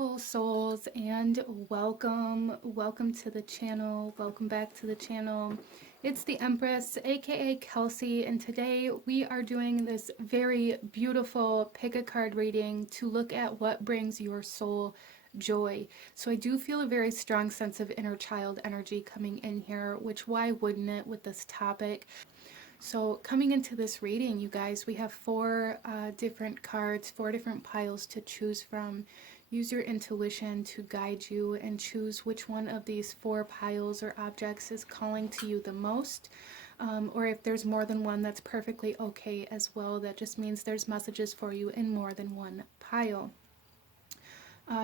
beautiful souls, and welcome to the channel. Welcome back to the channel. It's the Empress, aka Kelsey, and today we are doing this very beautiful pick a card reading to look at what brings your soul joy. So I do feel a very strong sense of inner child energy coming in here, which why wouldn't it with this topic? So coming into this reading, you guys, we have four different cards, four different piles to choose from. Use your intuition to guide you and choose which one of these four piles or objects is calling to you the most. Or if there's more than one, that's perfectly okay as well. That just means there's messages for you in more than one pile.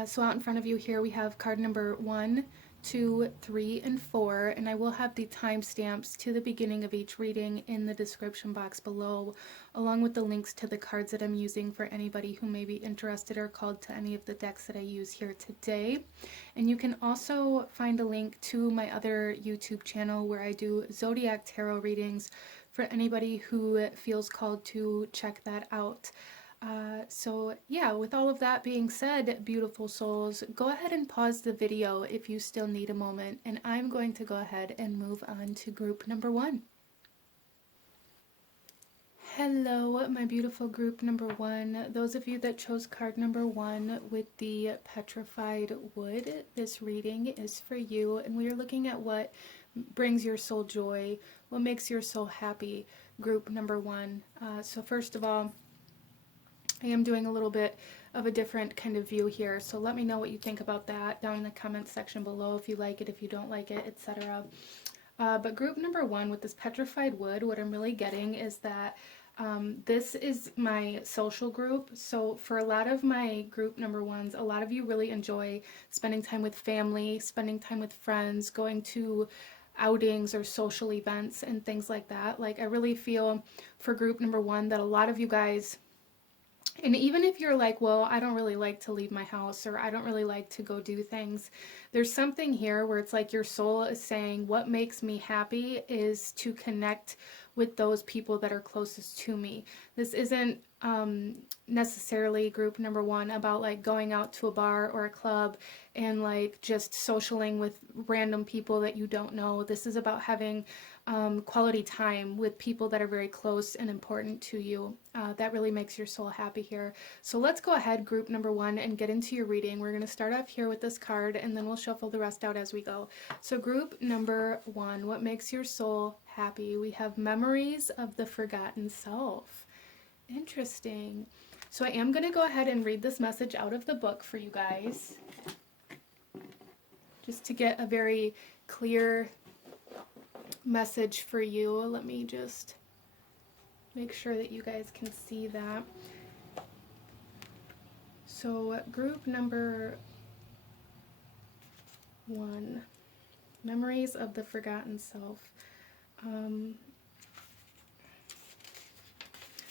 So out in front of you here we have card number 1, 2, 3, and 4, and I will have the timestamps to the beginning of each reading in the description box below, along with the links to the cards that I'm using for anybody who may be interested or called to any of the decks that I use here today. And you can also find a link to my other YouTube channel where I do zodiac tarot readings for anybody who feels called to check that out. So yeah, with all of that being said, beautiful souls, go ahead and pause the video if you still need a moment, and I'm going to go ahead and move on to group number 1. Hello, my beautiful group number 1. Those of you that chose card number 1 with the petrified wood, this reading is for you, and we are looking at what brings your soul joy, what makes your soul happy, group number 1. So first of all, I am doing a little bit of a different kind of view here, so let me know what you think about that down in the comments section below, if you like it, if you don't like it, etc. But group number 1 with this petrified wood, what I'm really getting is that this is my social group. So for a lot of my group number 1s, a lot of you really enjoy spending time with family, spending time with friends, going to outings or social events and things like that. Like I really feel for group number 1 that a lot of you guys, and even if you're like, well, I don't really like to leave my house, or I don't really like to go do things, there's something here where it's like your soul is saying, what makes me happy is to connect with those people that are closest to me. This isn't necessarily group number 1 about like going out to a bar or a club and like just socialing with random people that you don't know. This is about having quality time with people that are very close and important to you. That really makes your soul happy here. So let's go ahead, group number 1, and get into your reading. We're going to start off here with this card, and then we'll shuffle the rest out as we go. So group number 1, what makes your soul happy? We have memories of the forgotten self. Interesting. So I am going to go ahead and read this message out of the book for you guys, just to get a very clear message for you. Let me just make sure that you guys can see that. So group number 1, memories of the forgotten self.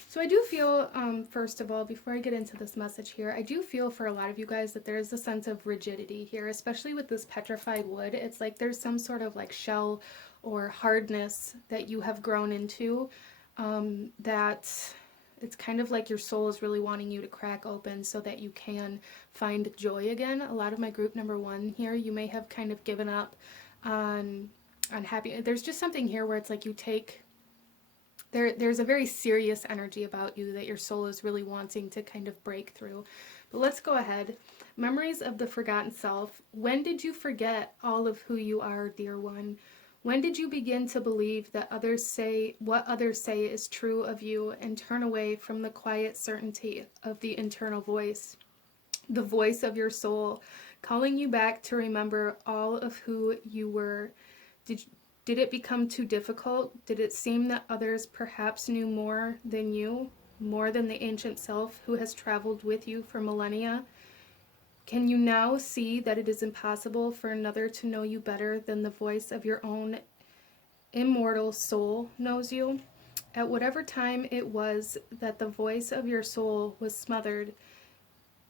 So I do feel, first of all, before I get into this message here, I do feel for a lot of you guys that there's a sense of rigidity here, especially with this petrified wood. It's like there's some sort of like shell or hardness that you have grown into, that it's kind of like your soul is really wanting you to crack open so that you can find joy again. A lot of my group number 1 here, you may have kind of given up on happy. There's just something here where it's like you take, there's a very serious energy about you that your soul is really wanting to kind of break through. But let's go ahead. Memories of the forgotten self. When did you forget all of who you are, dear one? When did you begin to believe that what others say is true of you, and turn away from the quiet certainty of the internal voice, the voice of your soul, calling you back to remember all of who you were? Did it become too difficult? Did it seem that others perhaps knew more than you, more than the ancient self who has traveled with you for millennia? Can you now see that it is impossible for another to know you better than the voice of your own immortal soul knows you? At whatever time it was that the voice of your soul was smothered,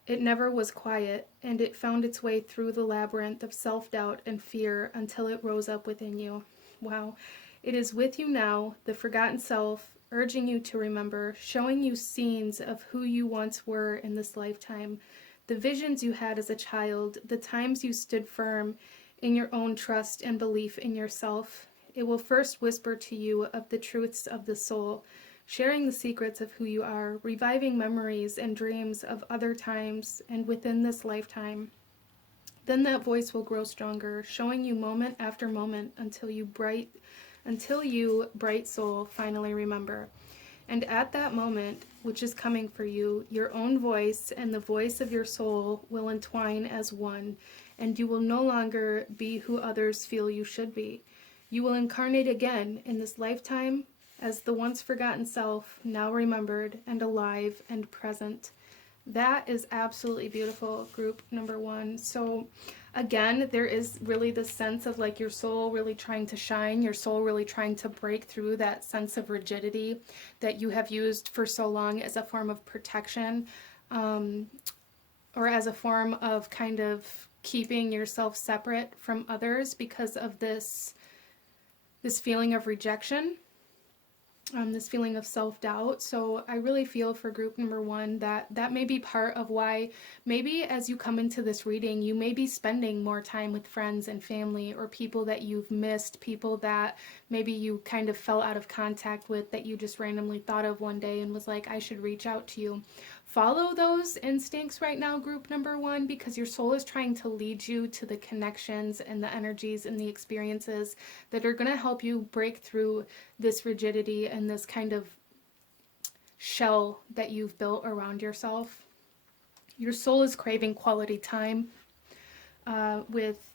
it never was quiet, and it found its way through the labyrinth of self-doubt and fear until it rose up within you. Wow. It is with you now, the forgotten self, urging you to remember, showing you scenes of who you once were in this lifetime. the visions you had as a child, the times you stood firm in your own trust and belief in yourself. It will first whisper to you of the truths of the soul, sharing the secrets of who you are, reviving memories and dreams of other times and within this lifetime. Then that voice will grow stronger, showing you moment after moment until you, bright soul, finally remember. And at that moment, which is coming for you, your own voice and the voice of your soul will entwine as one, and you will no longer be who others feel you should be. You will incarnate again in this lifetime as the once forgotten self, now remembered and alive and present. That is absolutely beautiful, group number one. So again, there is really this sense of like your soul really trying to shine, your soul really trying to break through that sense of rigidity that you have used for so long as a form of protection, or as a form of kind of keeping yourself separate from others because of this feeling of rejection. This feeling of self-doubt. So I really feel for group number one that may be part of why maybe as you come into this reading, you may be spending more time with friends and family or people that you've missed, people that maybe you kind of fell out of contact with that you just randomly thought of one day and was like, I should reach out to you. Follow those instincts right now, group number one, because your soul is trying to lead you to the connections and the energies and the experiences that are going to help you break through this rigidity and this kind of shell that you've built around yourself. Your soul is craving quality time with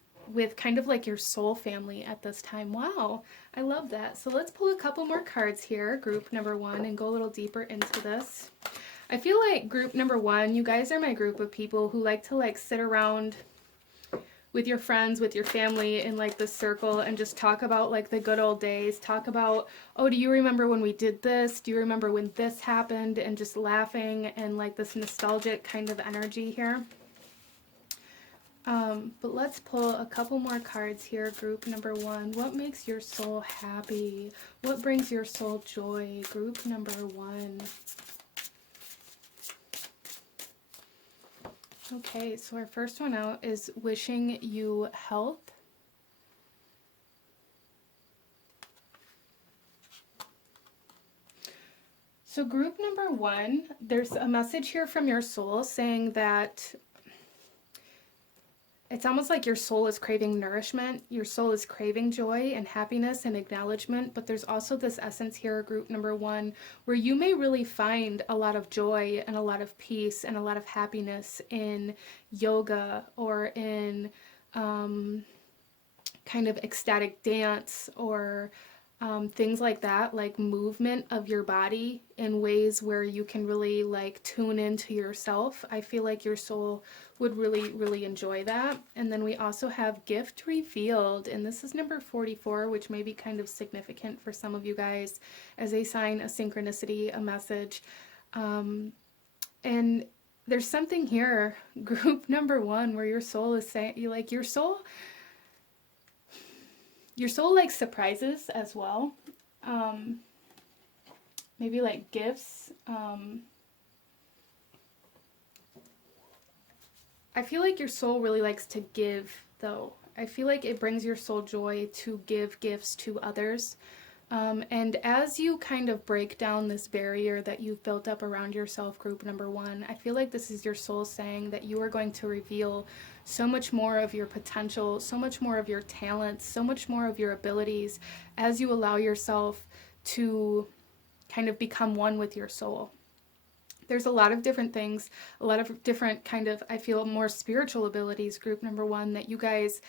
kind of like your soul family at this time. Wow, I love that. So let's pull a couple more cards here, group number one, and go a little deeper into this. I feel like group number one, you guys are my group of people who like to like sit around with your friends, with your family in like this circle and just talk about like the good old days. Talk about, oh, do you remember when we did this? Do you remember when this happened? And just laughing and like this nostalgic kind of energy here. But let's pull a couple more cards here, group number one. What makes your soul happy? What brings your soul joy? Group number one. Okay, so our first one out is wishing you health. So group number one, there's a message here from your soul saying that it's almost like your soul is craving nourishment. Your soul is craving joy and happiness and acknowledgement. But there's also this essence here, group number one, where you may really find a lot of joy and a lot of peace and a lot of happiness in yoga or in kind of ecstatic dance or things like that, like movement of your body in ways where you can really like tune into yourself. I feel like your soul would really, really enjoy that. And then we also have gift revealed, and this is number 44, which may be kind of significant for some of you guys as a sign, a synchronicity, a message. And there's something here, group number one, where your soul is saying, your soul likes surprises as well. Maybe like gifts. I feel like your soul really likes to give, though. I feel like it brings your soul joy to give gifts to others. And as you kind of break down this barrier that you've built up around yourself, group number one, I feel like this is your soul saying that you are going to reveal so much more of your potential, so much more of your talents, so much more of your abilities as you allow yourself to kind of become one with your soul. There's a lot of different things, a lot of different kind of, I feel, more spiritual abilities, group number one, that you guys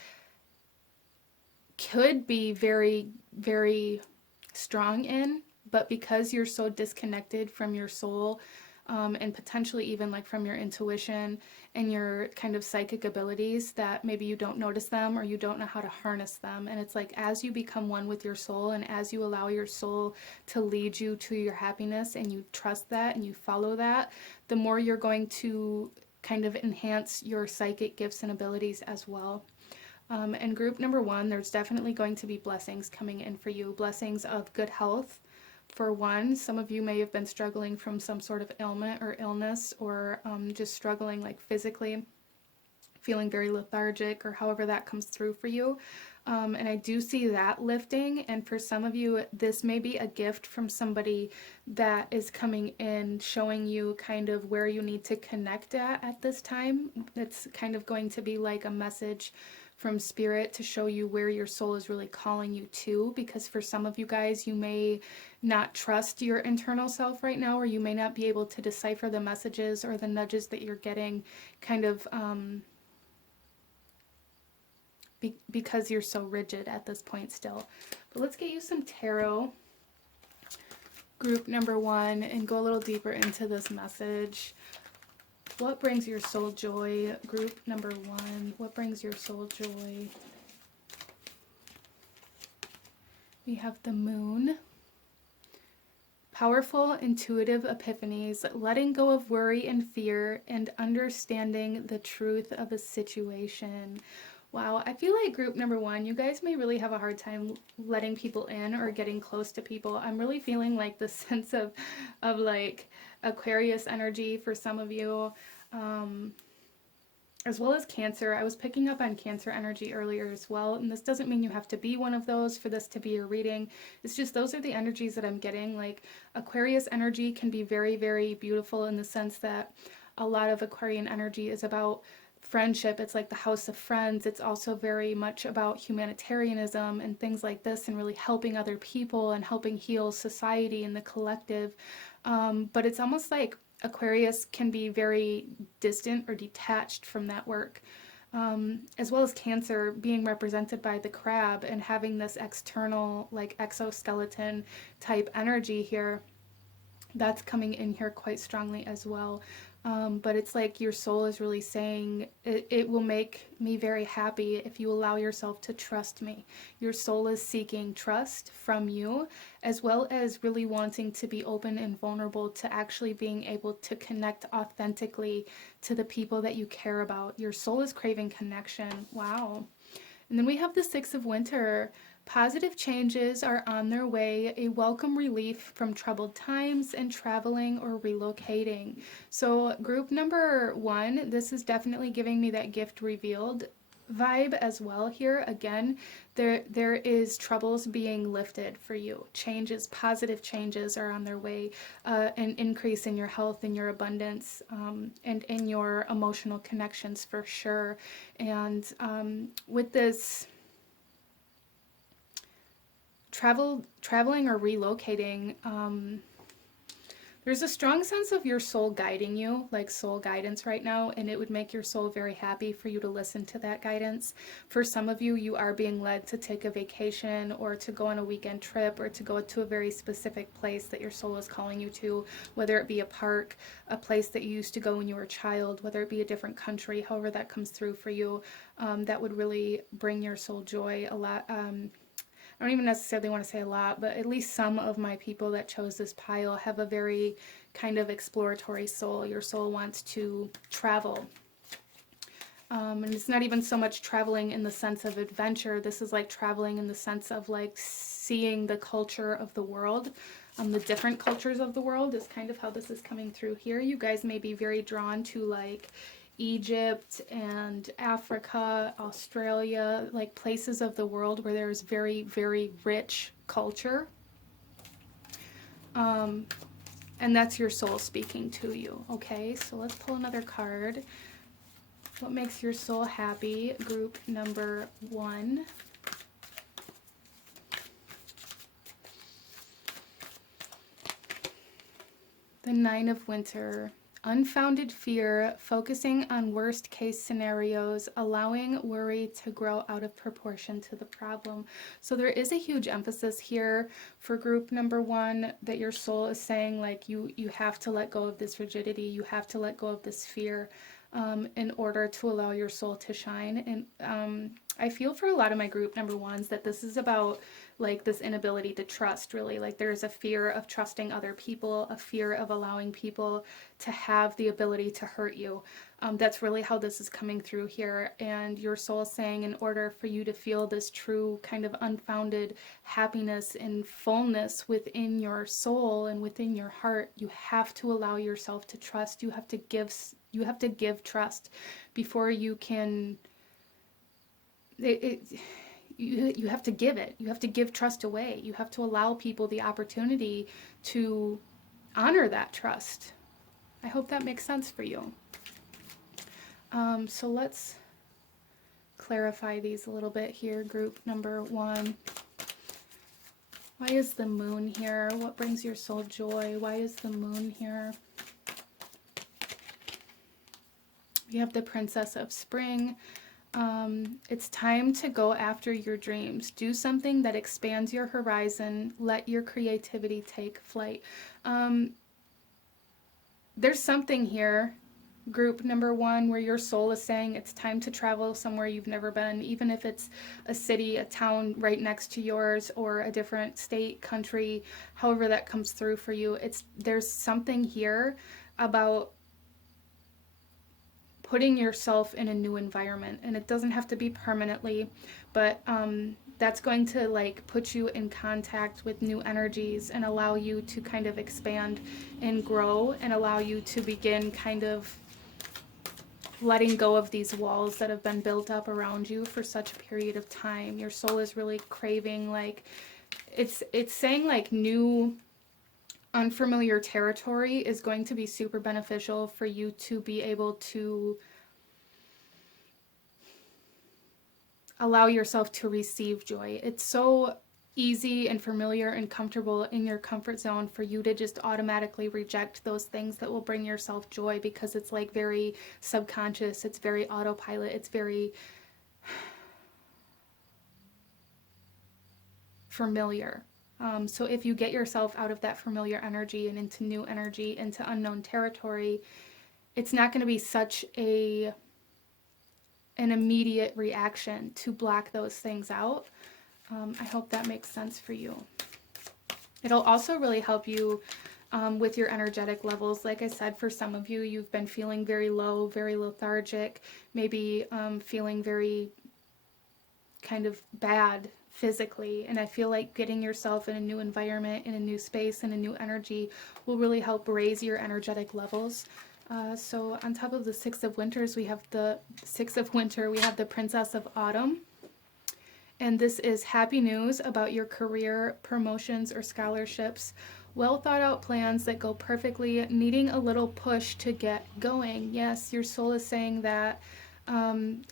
could be very, very strong in, but because you're so disconnected from your soul, and potentially even like from your intuition and your kind of psychic abilities, that maybe you don't notice them or you don't know how to harness them. And it's like as you become one with your soul and as you allow your soul to lead you to your happiness and you trust that and you follow that, the more you're going to kind of enhance your psychic gifts and abilities as well. And group number one, there's definitely going to be blessings coming in for you. Blessings of good health, For one, some of you may have been struggling from some sort of ailment or illness, or just struggling like physically, feeling very lethargic, or however that comes through for you. And I do see that lifting. And for some of you, this may be a gift from somebody that is coming in, showing you kind of where you need to connect at this time. It's kind of going to be like a message from spirit to show you where your soul is really calling you to, because for some of you guys, you may not trust your internal self right now, or you may not be able to decipher the messages or the nudges that you're getting kind of because you're so rigid at this point still. But let's get you some tarot, group number one, and go a little deeper into this message. What brings your soul joy? Group number one, what brings your soul joy? We have the Moon. Powerful, intuitive epiphanies, letting go of worry and fear, and understanding the truth of a situation. Wow, I feel like group number one, you guys may really have a hard time letting people in or getting close to people. I'm really feeling like the sense of like Aquarius energy for some of you, as well as Cancer. I was picking up on Cancer energy earlier as well, and this doesn't mean you have to be one of those for this to be your reading. It's just those are the energies that I'm getting. Like Aquarius energy can be very, very beautiful in the sense that a lot of Aquarian energy is about friendship. It's like the house of friends. It's also very much about humanitarianism and things like this, and really helping other people and helping heal society and the collective. But it's almost like Aquarius can be very distant or detached from that work. As well as Cancer being represented by the crab and having this external like exoskeleton type energy here. That's coming in here quite strongly as well. But it's like your soul is really saying, it will make me very happy if you allow yourself to trust me. Your soul is seeking trust from you, as well as really wanting to be open and vulnerable to actually being able to connect authentically to the people that you care about. Your soul is craving connection. Wow. And then we have the Six of Winter. Positive changes are on their way, a welcome relief from troubled times and traveling or relocating. So group number one, this is definitely giving me that gift revealed vibe as well here. Again, there is troubles being lifted for you. Changes, positive changes are on their way. An increase in your health and your abundance, and in your emotional connections for sure. And with this traveling or relocating, there's a strong sense of your soul guiding you, like soul guidance right now, and it would make your soul very happy for you to listen to that guidance. For some of you, you are being led to take a vacation or to go on a weekend trip or to go to a very specific place that your soul is calling you to, whether it be a park, a place that you used to go when you were a child, whether it be a different country, however that comes through for you. That would really bring your soul joy a lot. I don't even necessarily want to say a lot, but at least some of my people that chose this pile have a very kind of exploratory soul. Your soul wants to travel. And it's not even so much traveling in the sense of adventure. This is like traveling in the sense of like seeing the culture of the world. The different cultures of the world is kind of how this is coming through here. You guys may be very drawn to like Egypt and Africa, Australia, like places of the world where there's very, very rich culture. And that's your soul speaking to you. Okay, so let's pull another card. What makes your soul happy? Group number one. The Nine of Winter. Unfounded fear, focusing on worst case scenarios, allowing worry to grow out of proportion to the problem. So there is a huge emphasis here for group number one that your soul is saying like you have to let go of this rigidity, you have to let go of this fear in order to allow your soul to shine. And I feel for a lot of my group number ones that this is about like this inability to trust, really. Like there's a fear of trusting other people, a fear of allowing people to have the ability to hurt you. That's really how this is coming through here. And your soul is saying, in order for you to feel this true kind of unfounded happiness and fullness within your soul and within your heart, you have to allow yourself to trust. You have to give trust before you can. You have to give it. You have to give trust away. You have to allow people the opportunity to honor that trust. I hope that makes sense for you. So let's clarify these a little bit here. Group number one. Why is the moon here? What brings your soul joy? Why is the moon here? We have the Princess of Spring. It's time to go after your dreams. Do something that expands your horizon. Let your creativity take flight. There's something here, group number one, where your soul is saying it's time to travel somewhere you've never been, even if it's a city, a town right next to yours, or a different state, country, however that comes through for you. There's something here about putting yourself in a new environment, and it doesn't have to be permanently, but that's going to like put you in contact with new energies and allow you to kind of expand and grow, and allow you to begin kind of letting go of these walls that have been built up around you for such a period of time. Your soul is really craving, like it's saying like new unfamiliar territory is going to be super beneficial for you to be able to allow yourself to receive joy. It's so easy and familiar and comfortable in your comfort zone for you to just automatically reject those things that will bring yourself joy, because it's like very subconscious, it's very autopilot, it's very familiar. So if you get yourself out of that familiar energy and into new energy, into unknown territory, it's not going to be such an immediate reaction to block those things out. I hope that makes sense for you. It'll also really help you with your energetic levels. Like I said, for some of you, you've been feeling very low, very lethargic, maybe feeling very kind of bad physically, and I feel like getting yourself in a new environment, in a new space, in a new energy will really help raise your energetic levels. So on top of the Six of Winters, we have the Princess of Autumn, and this is happy news about your career, promotions, or scholarships. Well thought out plans that go perfectly, needing a little push to get going. Yes, your soul is saying that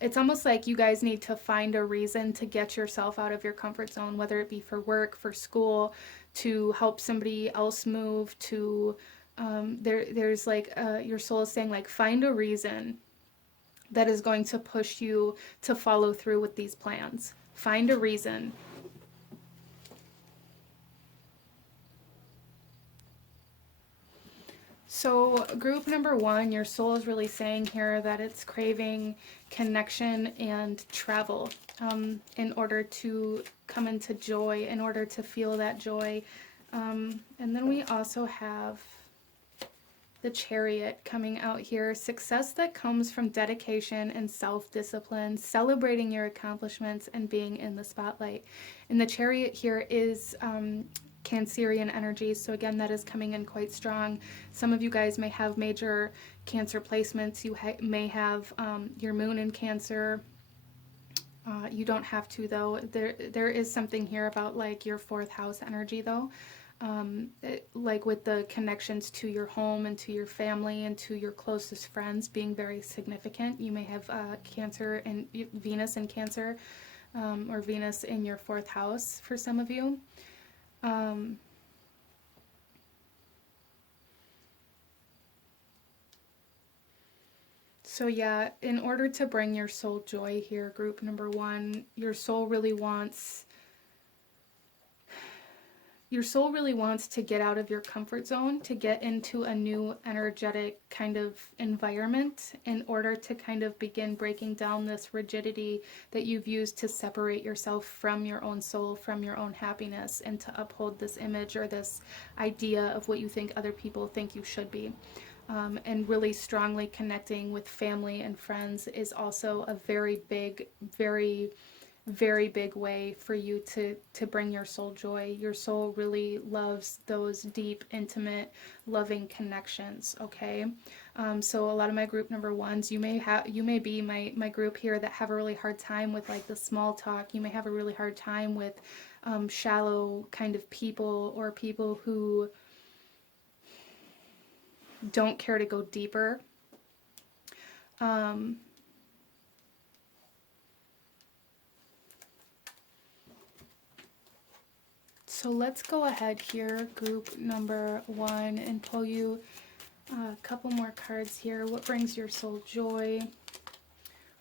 it's almost like you guys need to find a reason to get yourself out of your comfort zone, whether it be for work, for school, to help somebody else move, to there's like your soul is saying like find a reason that is going to push you to follow through with these plans. Find a reason. So group number one, your soul is really saying here that it's craving connection and travel in order to come into joy, in order to feel that joy. And then we also have the Chariot coming out here. Success that comes from dedication and self-discipline, celebrating your accomplishments and being in the spotlight. And the Chariot here is Cancerian energy, so again, that is coming in quite strong. Some of you guys may have major Cancer placements. You may have your moon in Cancer. You don't have to, though. There is something here about like your fourth house energy, though. Like with the connections to your home and to your family and to your closest friends being very significant. You may have Cancer and Venus in Cancer, or Venus in your fourth house for some of you. So yeah, in order to bring your soul joy here, group number one, your soul really wants your soul really wants to get out of your comfort zone, to get into a new energetic kind of environment in order to kind of begin breaking down this rigidity that you've used to separate yourself from your own soul, from your own happiness, and to uphold this image or this idea of what you think other people think you should be. And really strongly connecting with family and friends is also a very big, very big way for you to bring your soul joy. Your soul really loves those deep, intimate, loving connections. Okay, so a lot of my group number ones, you may be my group here that have a really hard time with like the small talk. You may have a really hard time with shallow kind of people, or people who don't care to go deeper. So let's go ahead here, group number one, and pull you a couple more cards here. What brings your soul joy?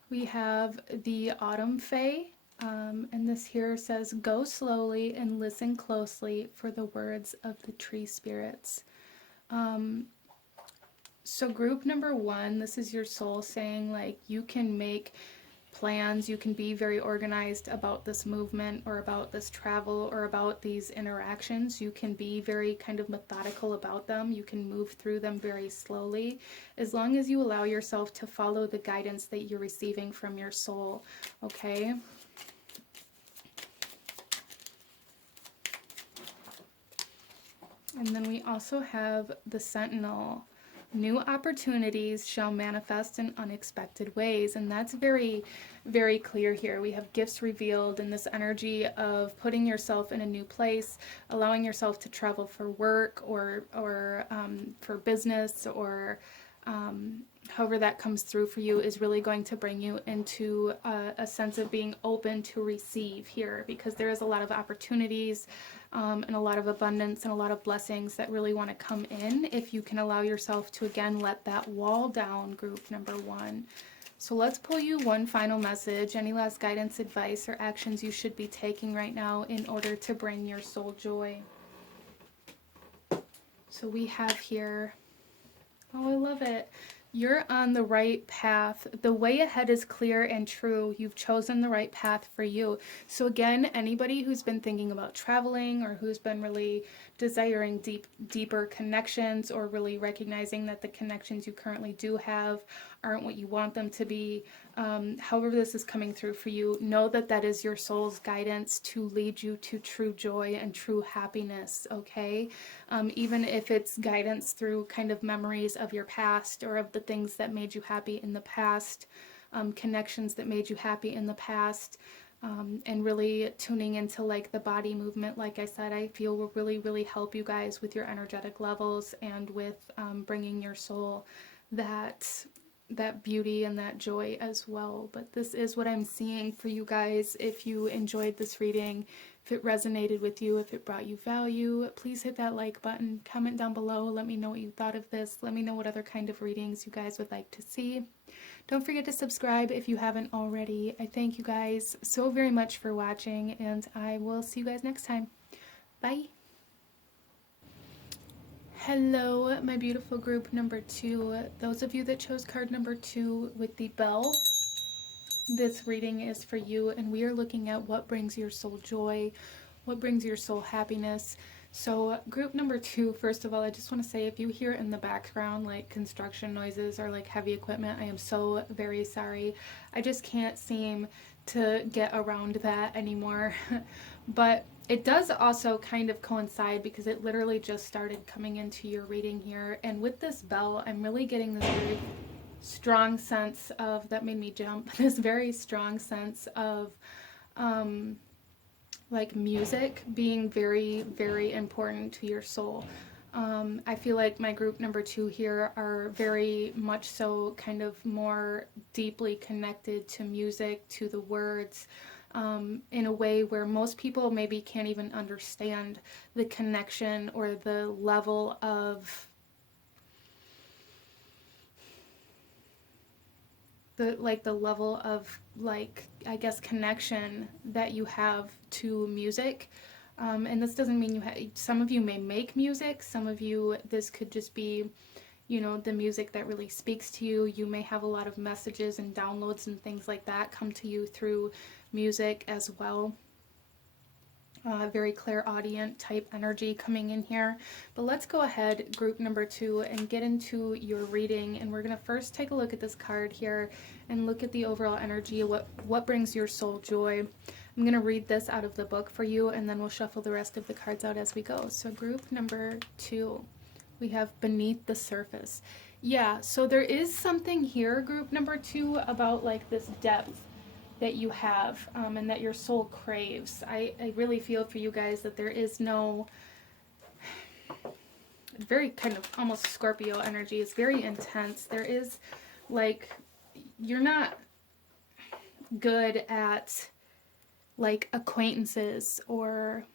We have the Autumn Fae, and this here says, go slowly and listen closely for the words of the tree spirits. So group number one, this is your soul saying, like, you can make plans, you can be very organized about this movement or about this travel or about these interactions. You can be very kind of methodical about them. You can move through them very slowly, as long as you allow yourself to follow the guidance that you're receiving from your soul. Okay? And then we also have the Sentinel. New opportunities shall manifest in unexpected ways. And that's very, very clear here. We have gifts revealed in this energy of putting yourself in a new place, allowing yourself to travel for work or for business, or however that comes through for you, is really going to bring you into a sense of being open to receive here, because there is a lot of opportunities and a lot of abundance and a lot of blessings that really want to come in if you can allow yourself to, again, let that wall down, group number one. So let's pull you one final message. Any last guidance, advice, or actions you should be taking right now in order to bring your soul joy? So we have here, oh, I love it. You're on the right path. The way ahead is clear and true. You've chosen the right path for you. So again, anybody who's been thinking about traveling, or who's been really desiring deeper connections, or really recognizing that the connections you currently do have aren't what you want them to be, however this is coming through for you, know that that is your soul's guidance to lead you to true joy and true happiness, okay? Even if it's guidance through kind of memories of your past, or of the things that made you happy in the past, connections that made you happy in the past, and really tuning into like the body movement, like I said, I feel will really, really help you guys with your energetic levels, and with bringing your soul that beauty and that joy as well. But this is what I'm seeing for you guys. If you enjoyed this reading, if it resonated with you, if it brought you value, please hit that like button, comment down below, let me know what you thought of this, let me know what other kind of readings you guys would like to see. Don't forget to subscribe if you haven't already. I thank you guys so very much for watching, and I will see you guys next time. Bye. Hello, my beautiful group number two. Those of you that chose card number two with the bell, this reading is for you, and we are looking at what brings your soul joy, what brings your soul happiness. So group number two, first of all, I just want to say, if you hear in the background like construction noises or like heavy equipment, I am so very sorry. I just can't seem to get around that anymore. But it does also kind of coincide, because it literally just started coming into your reading here. And with this bell, I'm really getting this very strong sense of, that made me jump, this very strong sense of like music being very, very important to your soul. I feel like my group number two here are very much so kind of more deeply connected to music, to the words, in a way where most people maybe can't even understand the connection or the level of the level of, like, I guess, connection that you have to music. And this doesn't mean some of you may make music, some of you, this could just be, you know, the music that really speaks to you. You may have a lot of messages and downloads and things like that come to you through music as well. Very clairaudient type energy coming in here. But let's go ahead, group number 2, and get into your reading. And we're going to first take a look at this card here and look at the overall energy, what brings your soul joy. I'm going to read this out of the book for you, and then we'll shuffle the rest of the cards out as we go. So group number 2, we have beneath the surface. Yeah, so there is something here, group number 2, about like this depth that you have, and that your soul craves. I really feel for you guys that there is no, very kind of almost Scorpio energy. It's very intense. There is like, you're not good at like acquaintances or,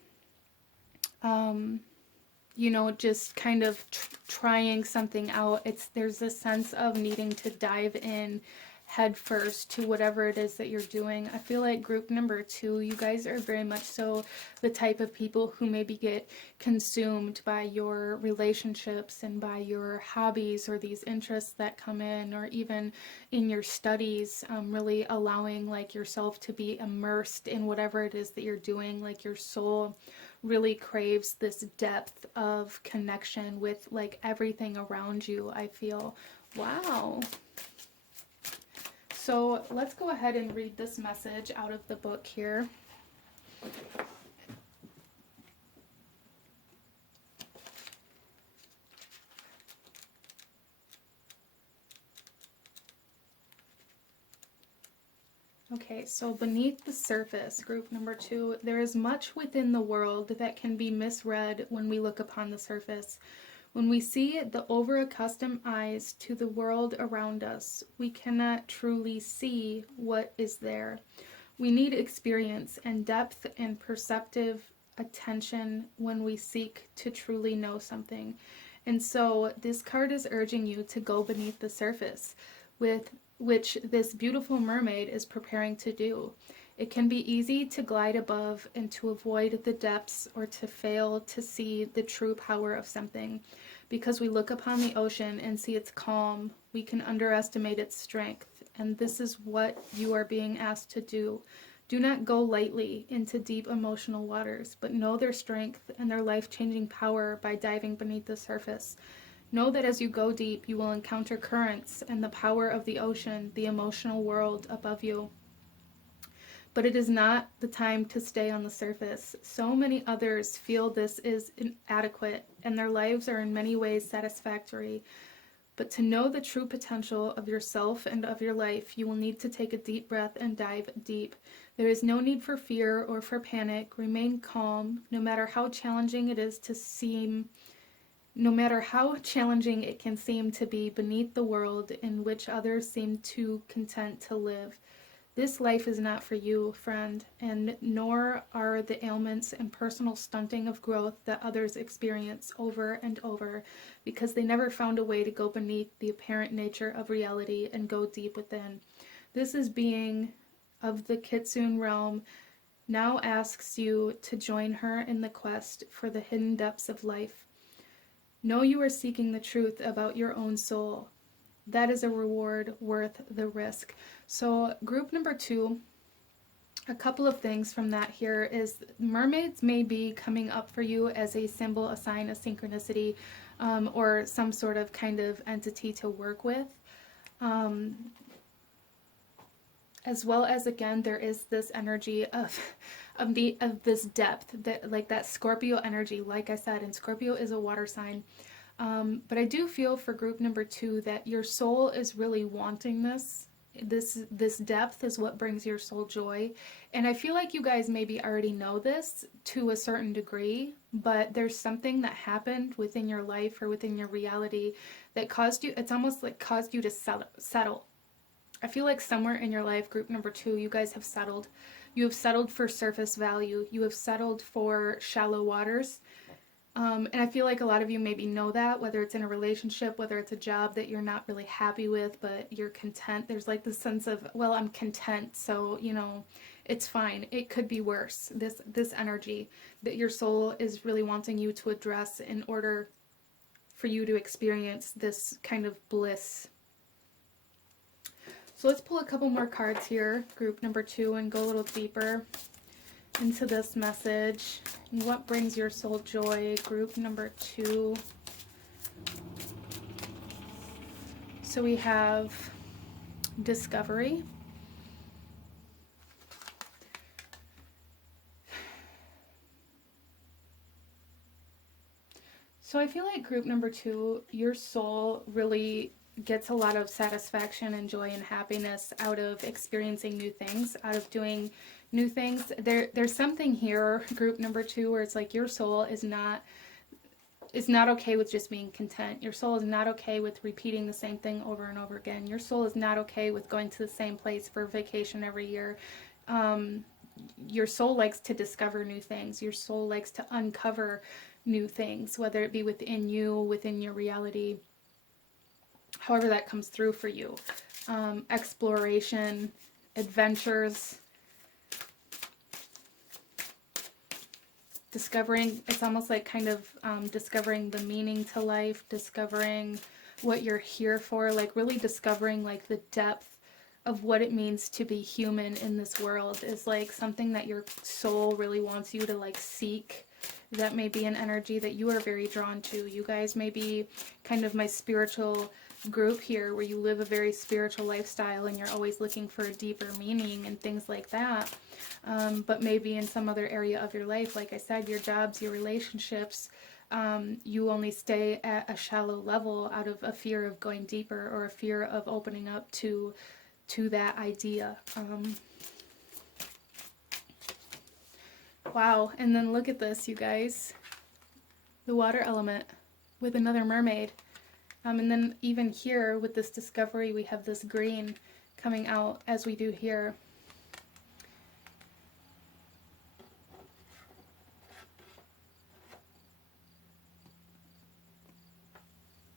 you know, just kind of trying something out. There's a sense of needing to dive in head first to whatever it is that you're doing. I feel like group number 2, you guys are very much so the type of people who maybe get consumed by your relationships and by your hobbies or these interests that come in, or even in your studies, really allowing like yourself to be immersed in whatever it is that you're doing. Like your soul really craves this depth of connection with like everything around you, I feel. Wow. So let's go ahead and read this message out of the book here. Okay, so beneath the surface, group number 2, there is much within the world that can be misread when we look upon the surface. When we see the over-accustomed eyes to the world around us, we cannot truly see what is there. We need experience and depth and perceptive attention when we seek to truly know something. And so this card is urging you to go beneath the surface, with which this beautiful mermaid is preparing to do. It can be easy to glide above and to avoid the depths, or to fail to see the true power of something. Because we look upon the ocean and see its calm, we can underestimate its strength. And this is what you are being asked to do. Do not go lightly into deep emotional waters, but know their strength and their life-changing power by diving beneath the surface. Know that as you go deep, you will encounter currents and the power of the ocean, the emotional world above you. But it is not the time to stay on the surface. So many others feel this is inadequate, and their lives are in many ways satisfactory. But to know the true potential of yourself and of your life, you will need to take a deep breath and dive deep. There is no need for fear or for panic. Remain calm, no matter how challenging it is to seem, no matter how challenging it can seem to be beneath the world in which others seem too content to live. This life is not for you, friend, and nor are the ailments and personal stunting of growth that others experience over and over, because they never found a way to go beneath the apparent nature of reality and go deep within. This is being of the Kitsune realm now asks you to join her in the quest for the hidden depths of life. Know you are seeking the truth about your own soul. That is a reward worth the risk. So group number 2, a couple of things from that here is mermaids may be coming up for you as a symbol, a sign, a synchronicity, or some sort of kind of entity to work with. As well as, again, there is this energy of this depth, that like that Scorpio energy. Like I said, and Scorpio is a water sign. But I do feel for group number 2 that your soul is really wanting this. This depth is what brings your soul joy. And I feel like you guys maybe already know this to a certain degree, but there's something that happened within your life or within your reality that caused you, it's almost like caused you to settle. I feel like somewhere in your life, group number 2, you guys have settled. You have settled for surface value. You have settled for shallow waters. And I feel like a lot of you maybe know that, whether it's in a relationship, whether it's a job that you're not really happy with, but you're content. There's like this sense of, well, I'm content, so, you know, it's fine. It could be worse. This energy that your soul is really wanting you to address in order for you to experience this kind of bliss. So let's pull a couple more cards here, group number 2, and go a little deeper into this message. What brings your soul joy, group number 2? So we have discovery. So I feel like group number 2, your soul really gets a lot of satisfaction and joy and happiness out of experiencing new things, out of doing new things. There's something here, group number 2, where it's like your soul is not okay with just being content. Your soul is not okay with repeating the same thing over and over again. Your soul is not okay with going to the same place for vacation every year. Your soul likes to discover new things. Your soul likes to uncover new things, whether it be within you, within your reality, however that comes through for you. Exploration, adventures, discovering, it's almost like kind of discovering the meaning to life, discovering what you're here for, like really discovering like the depth of what it means to be human in this world is like something that your soul really wants you to like seek. That may be an energy that you are very drawn to. You guys may be kind of my spiritual group here, where you live a very spiritual lifestyle and you're always looking for a deeper meaning and things like that. But maybe in some other area of your life, like I said, your jobs, your relationships, you only stay at a shallow level out of a fear of going deeper or a fear of opening up to that idea. Wow, and then look at this, you guys. The water element with another mermaid. And then even here with this discovery, we have this green coming out as we do here.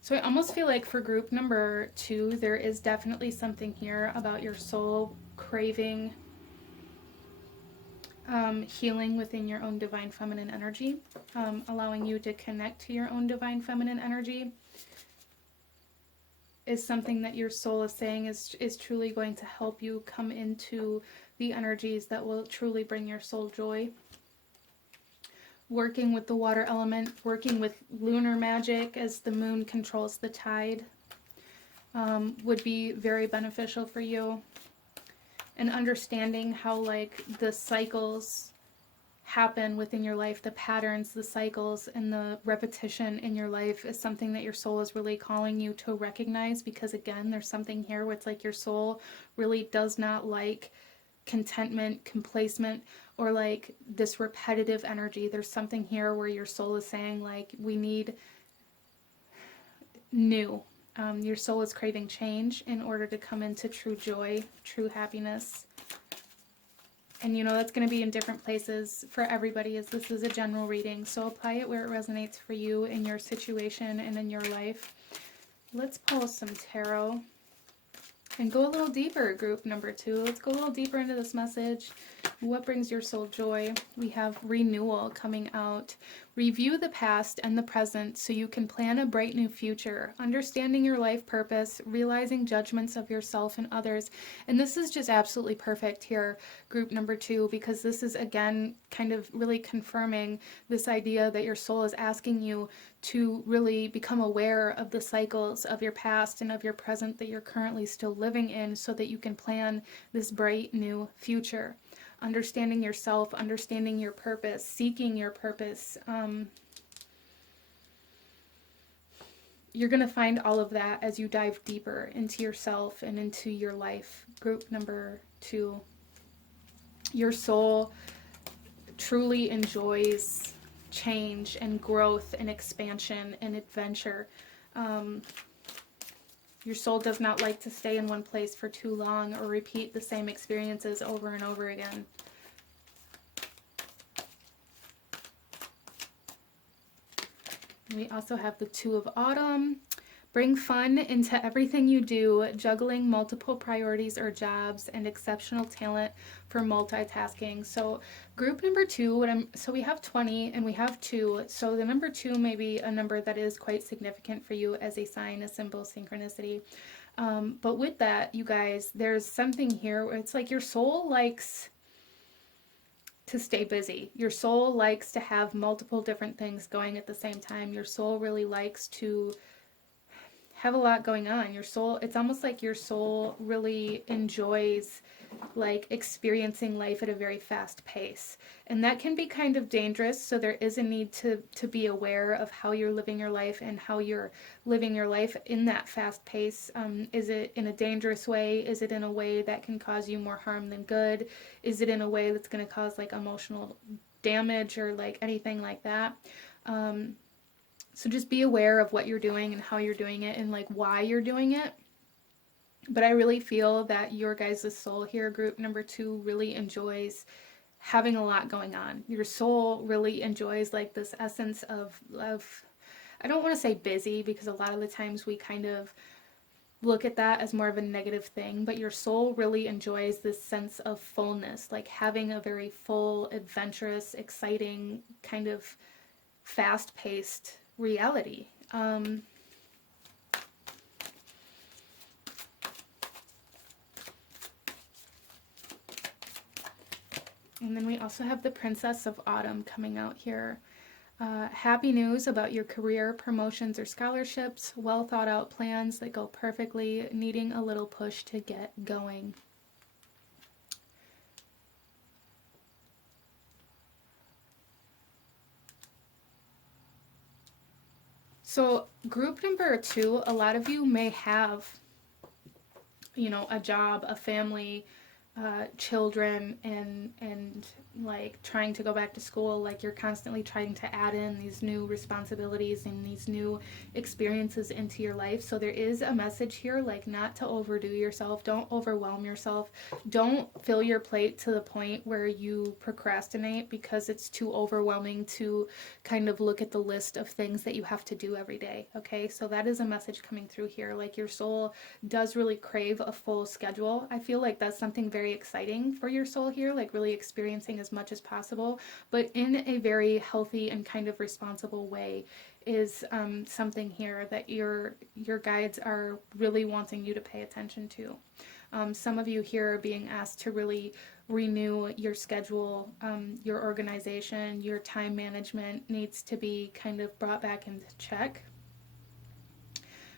So I almost feel like for group number 2, there is definitely something here about your soul craving healing within your own divine feminine energy, allowing you to connect to your own divine feminine energy is something that your soul is saying is truly going to help you come into the energies that will truly bring your soul joy. Working with the water element, working with lunar magic as the moon controls the tide, would be very beneficial for you. And understanding how like the cycles happen within your life, the patterns, the cycles, and the repetition in your life is something that your soul is really calling you to recognize, because again, there's something here where it's like your soul really does not like contentment, complacement, or like this repetitive energy. There's something here where your soul is saying like, we need new. Your soul is craving change in order to come into true joy, true happiness. And you know, that's going to be in different places for everybody, as this is a general reading. So apply it where it resonates for you in your situation and in your life. Let's pull some tarot and go a little deeper, group number 2. Let's go a little deeper into this message. What brings your soul joy? We have renewal coming out. Review the past and the present so you can plan a bright new future. Understanding your life purpose, realizing judgments of yourself and others. And this is just absolutely perfect here, group number 2, because this is again kind of really confirming this idea that your soul is asking you to really become aware of the cycles of your past and of your present that you're currently still living in, so that you can plan this bright new future. Understanding yourself, understanding your purpose, seeking your purpose. You're going to find all of that as you dive deeper into yourself and into your life. Group number 2. Your soul truly enjoys change and growth and expansion and adventure. Your soul does not like to stay in one place for too long or repeat the same experiences over and over again. We also have the 2 of Autumn, Bring fun into everything you do, juggling multiple priorities or jobs, and exceptional talent for multitasking. So group number 2, so we have 20 and we have 2. So the number 2 may be a number that is quite significant for you as a sign, a symbol, synchronicity. But with that, you guys, there's something here where it's like your soul likes to stay busy. Your soul likes to have multiple different things going at the same time. Your soul really likes to have a lot going on. Your soul, it's almost like your soul really enjoys like experiencing life at a very fast pace. And that can be kind of dangerous. So there is a need to be aware of how you're living your life and how you're living your life in that fast pace. Is it in a dangerous way? Is it in a way that can cause you more harm than good? Is it in a way that's going to cause like emotional damage or like anything like that? So just be aware of what you're doing and how you're doing it and like why you're doing it. But I really feel that your guys' soul here, group number 2, really enjoys having a lot going on. Your soul really enjoys like this essence of I don't want to say busy, because a lot of the times we kind of look at that as more of a negative thing, but your soul really enjoys this sense of fullness, like having a very full, adventurous, exciting, kind of fast-paced reality. And then we also have the Princess of Autumn coming out here. Happy news about your career, promotions, or scholarships. Well thought out plans that go perfectly, needing a little push to get going. So group number 2, a lot of you may have, you know, a job, a family, children, and like trying to go back to school. Like you're constantly trying to add in these new responsibilities and these new experiences into your life. So there is a message here, like not to overdo yourself. Don't overwhelm yourself. Don't fill your plate to the point where you procrastinate because it's too overwhelming to kind of look at the list of things that you have to do every day. Okay, so that is a message coming through here. Like your soul does really crave a full schedule. I feel like that's something very exciting for your soul here, like really experiencing as much as possible, but in a very healthy and kind of responsible way is something here that your guides are really wanting you to pay attention to. Some of you here are being asked to really renew your schedule, your organization, your time management needs to be kind of brought back into check.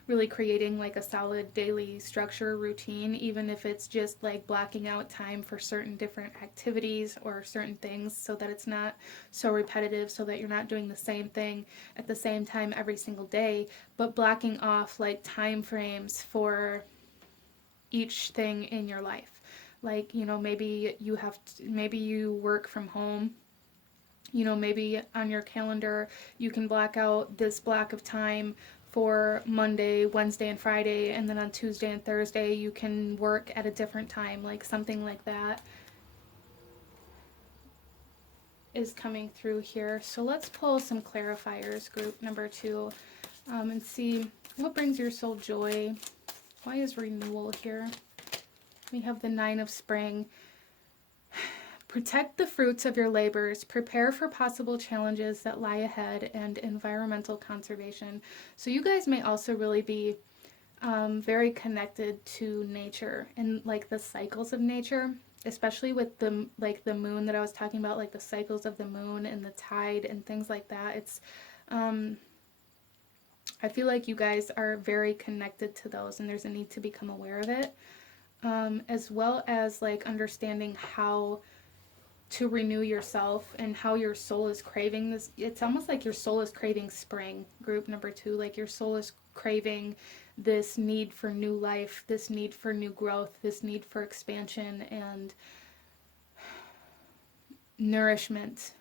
Really creating like a solid daily structure, routine, even if it's just like blocking out time for certain different activities or certain things so that it's not so repetitive, so that you're not doing the same thing at the same time every single day, but blocking off like time frames for each thing in your life. Like, you know, maybe you work from home. You know, maybe on your calendar you can block out this block of time for Monday, Wednesday, and Friday, and then on Tuesday and Thursday you can work at a different time, like something like that is coming through here. So let's pull some clarifiers, group number 2, and see what brings your soul joy. Why is renewal here? We have the 9 of Spring. Protect the fruits of your labors, prepare for possible challenges that lie ahead, and environmental conservation. So you guys may also really be very connected to nature and like the cycles of nature, especially with the moon that I was talking about, like the cycles of the moon and the tide and things like that. It's I feel like you guys are very connected to those, and there's a need to become aware of it, as well as like understanding how to renew yourself and how your soul is craving this. It's almost like your soul is craving spring, group number 2. Like your soul is craving this need for new life, this need for new growth, this need for expansion and nourishment.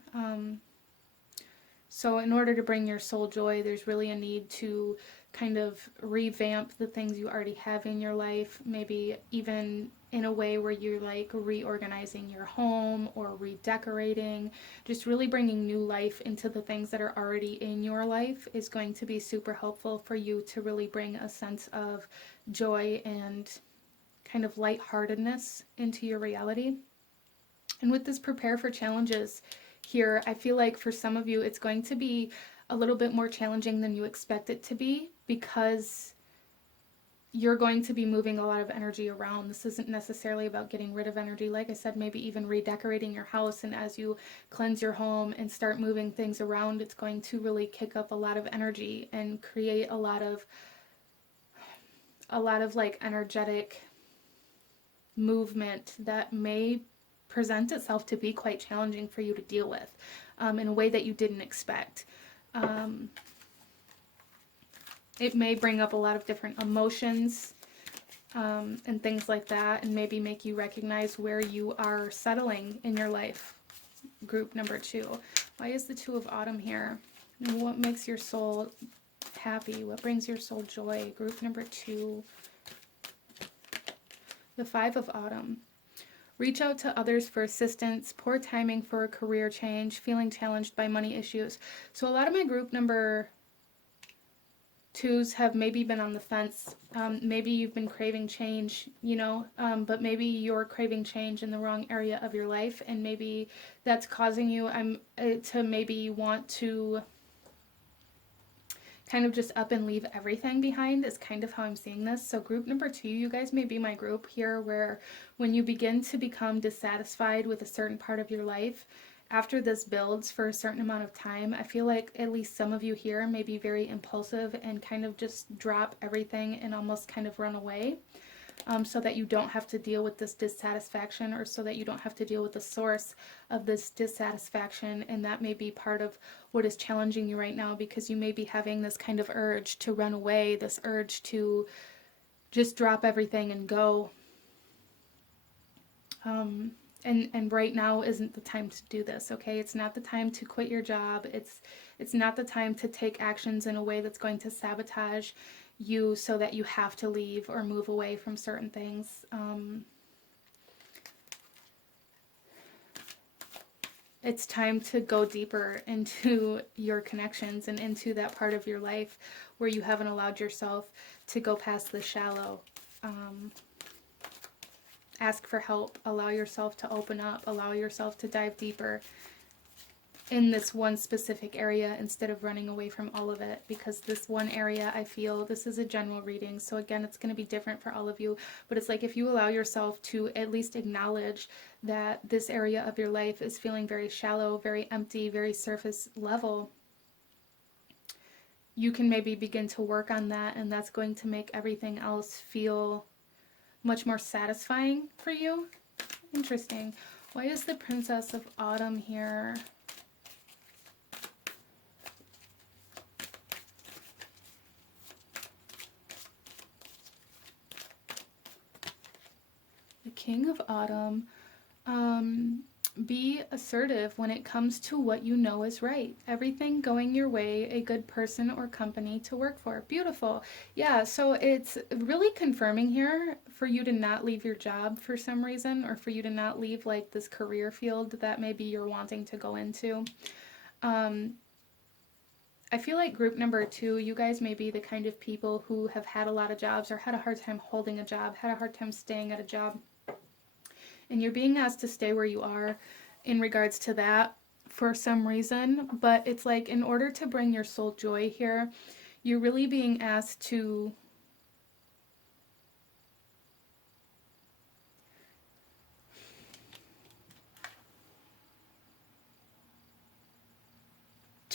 So in order to bring your soul joy, there's really a need to kind of revamp the things you already have in your life, maybe even in a way where you're like reorganizing your home or redecorating, just really bringing new life into the things that are already in your life is going to be super helpful for you to really bring a sense of joy and kind of lightheartedness into your reality. And with this prepare for challenges here, I feel like for some of you, it's going to be a little bit more challenging than you expect it to be, because you're going to be moving a lot of energy around. This isn't necessarily about getting rid of energy. Like I said, maybe even redecorating your house. And as you cleanse your home and start moving things around, it's going to really kick up a lot of energy and create a lot of like energetic movement that may present itself to be quite challenging for you to deal with in a way that you didn't expect. It may bring up a lot of different emotions and things like that, and maybe make you recognize where you are settling in your life. Group number 2. Why is the 2 of Autumn here? And what makes your soul happy? What brings your soul joy? Group number 2. The 5 of Autumn. Reach out to others for assistance, poor timing for a career change, feeling challenged by money issues. So a lot of my group number 2s have maybe been on the fence. Maybe you've been craving change, you know, but maybe you're craving change in the wrong area of your life, and maybe that's causing you to maybe want to kind of just up and leave everything behind, is kind of how I'm seeing this. So group number 2, you guys may be my group here, where when you begin to become dissatisfied with a certain part of your life, after this builds for a certain amount of time, I feel like at least some of you here may be very impulsive and kind of just drop everything and almost kind of run away, so that you don't have to deal with this dissatisfaction, or so that you don't have to deal with the source of this dissatisfaction. And that may be part of what is challenging you right now, because you may be having this kind of urge to run away, this urge to just drop everything and go. And right now isn't the time to do this, okay? It's not the time to quit your job. It's not the time to take actions in a way that's going to sabotage you so that you have to leave or move away from certain things. It's time to go deeper into your connections and into that part of your life where you haven't allowed yourself to go past the shallow. Ask for help, allow yourself to open up, allow yourself to dive deeper in this one specific area instead of running away from all of it. Because this one area, I feel, this is a general reading, so again, it's going to be different for all of you, but it's like if you allow yourself to at least acknowledge that this area of your life is feeling very shallow, very empty, very surface level, you can maybe begin to work on that, and that's going to make everything else feel much more satisfying for you. Interesting. Why is the Princess of Autumn here? The King of Autumn. Be assertive when it comes to what you know is right. Everything going your way, a good person or company to work for. Beautiful. Yeah, so it's really confirming here for you to not leave your job for some reason, or for you to not leave like this career field that maybe you're wanting to go into. I feel like group number 2, you guys may be the kind of people who have had a lot of jobs, or had a hard time holding a job, had a hard time staying at a job. And you're being asked to stay where you are in regards to that for some reason. But it's like, in order to bring your soul joy here, you're really being asked to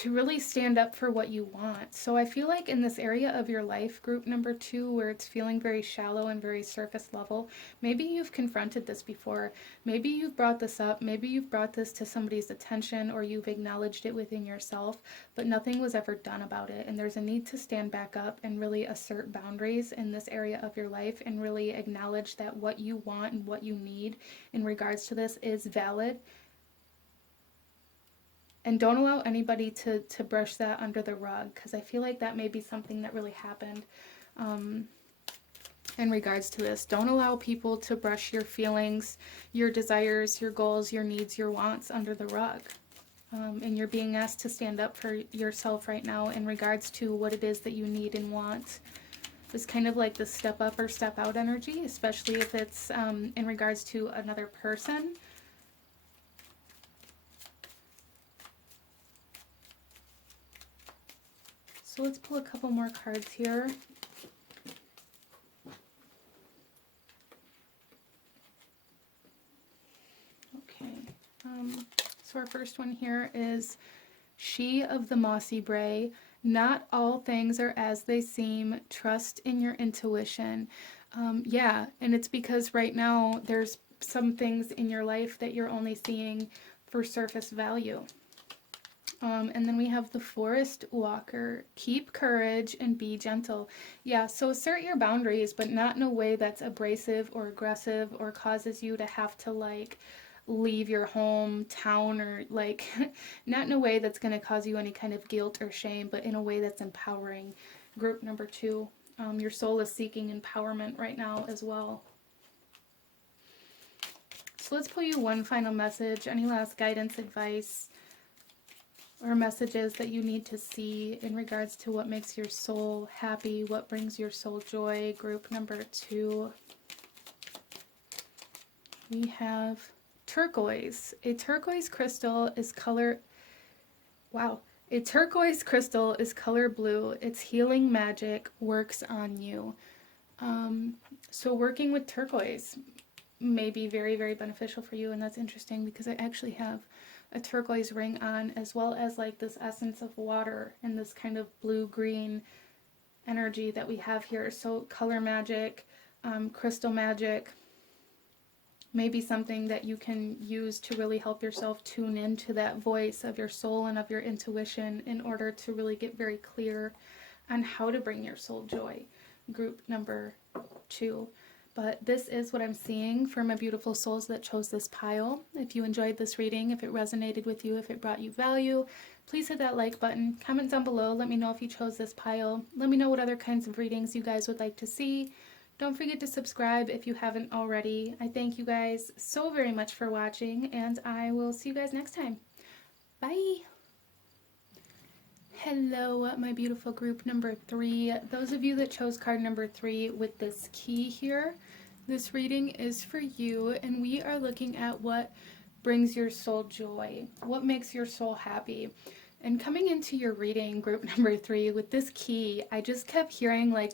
really stand up for what you want. So I feel like in this area of your life, group number 2, where it's feeling very shallow and very surface level, maybe you've confronted this before. Maybe you've brought this up. Maybe you've brought this to somebody's attention, or you've acknowledged it within yourself, but nothing was ever done about it. And there's a need to stand back up and really assert boundaries in this area of your life, and really acknowledge that what you want and what you need in regards to this is valid. And don't allow anybody to brush that under the rug, because I feel like that may be something that really happened. in regards to this. Don't allow people to brush your feelings, your desires, your goals, your needs, your wants under the rug. And you're being asked to stand up for yourself right now in regards to what it is that you need and want. It's kind of like the step up or step out energy, especially if it's in regards to another person. So let's pull a couple more cards here. Okay. So our first one here is She of the Mossy Bray. Not all things are as they seem. Trust in your intuition. Yeah, and it's because right now there's some things in your life that you're only seeing for surface value. And then we have the Forest Walker. Keep courage and be gentle. Yeah, so assert your boundaries, but not in a way that's abrasive or aggressive or causes you to have to like leave your hometown, or like not in a way that's going to cause you any kind of guilt or shame, but in a way that's empowering. Group number 2, your soul is seeking empowerment right now as well. So let's pull you one final message. Any last guidance, advice, or messages that you need to see in regards to what makes your soul happy, what brings your soul joy. Group number 2, we have turquoise. A turquoise crystal is color, wow. A turquoise crystal is color blue. Its healing magic works on you. So working with turquoise may be very, very beneficial for you, and that's interesting because I actually have a turquoise ring on, as well as like this essence of water and this kind of blue-green energy that we have here. So color magic, crystal magic, may be something that you can use to really help yourself tune into that voice of your soul and of your intuition in order to really get very clear on how to bring your soul joy. Group number 2. But this is what I'm seeing for my beautiful souls that chose this pile. If you enjoyed this reading, if it resonated with you, if it brought you value, please hit that like button. Comment down below. Let me know if you chose this pile. Let me know what other kinds of readings you guys would like to see. Don't forget to subscribe if you haven't already. I thank you guys so very much for watching, and I will see you guys next time. Bye! Hello, my beautiful group number 3. Those of you that chose card number 3 with this key here, this reading is for you, and we are looking at what brings your soul joy, what makes your soul happy. And coming into your reading, group number 3, with this key, I just kept hearing like,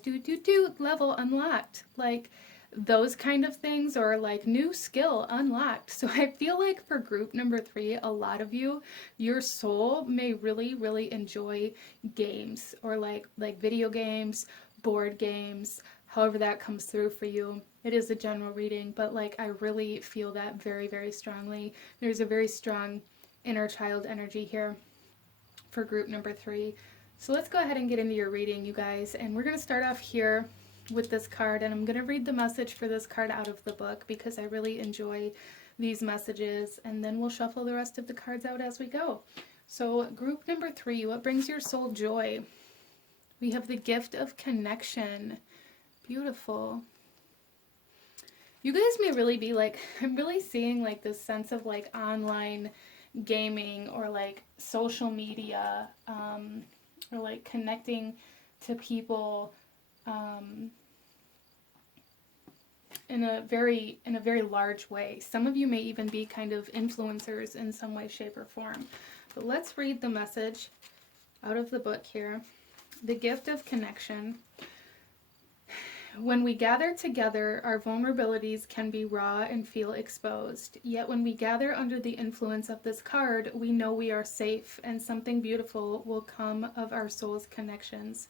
level unlocked, like those kind of things, or like new skill unlocked. So I feel like for group number 3, a lot of you, your soul may really, really enjoy games, or like video games, board games, however that comes through for you. It is a general reading, but like I really feel that very, very strongly. There's a very strong inner child energy here for group number 3. So let's go ahead and get into your reading, you guys, and we're going to start off here with this card, and I'm going to read the message for this card out of the book because I really enjoy these messages, and then we'll shuffle the rest of the cards out as we go. So group number 3, what brings your soul joy? We have the gift of connection. Beautiful. You guys may really be like, I'm really seeing like this sense of like online gaming, or like social media, or like connecting to people in a very large way. Some of you may even be kind of influencers in some way, shape, or form. But let's read the message out of the book here. The gift of connection. When we gather together, our vulnerabilities can be raw and feel exposed. Yet when we gather under the influence of this card, we know we are safe, and something beautiful will come of our soul's connections.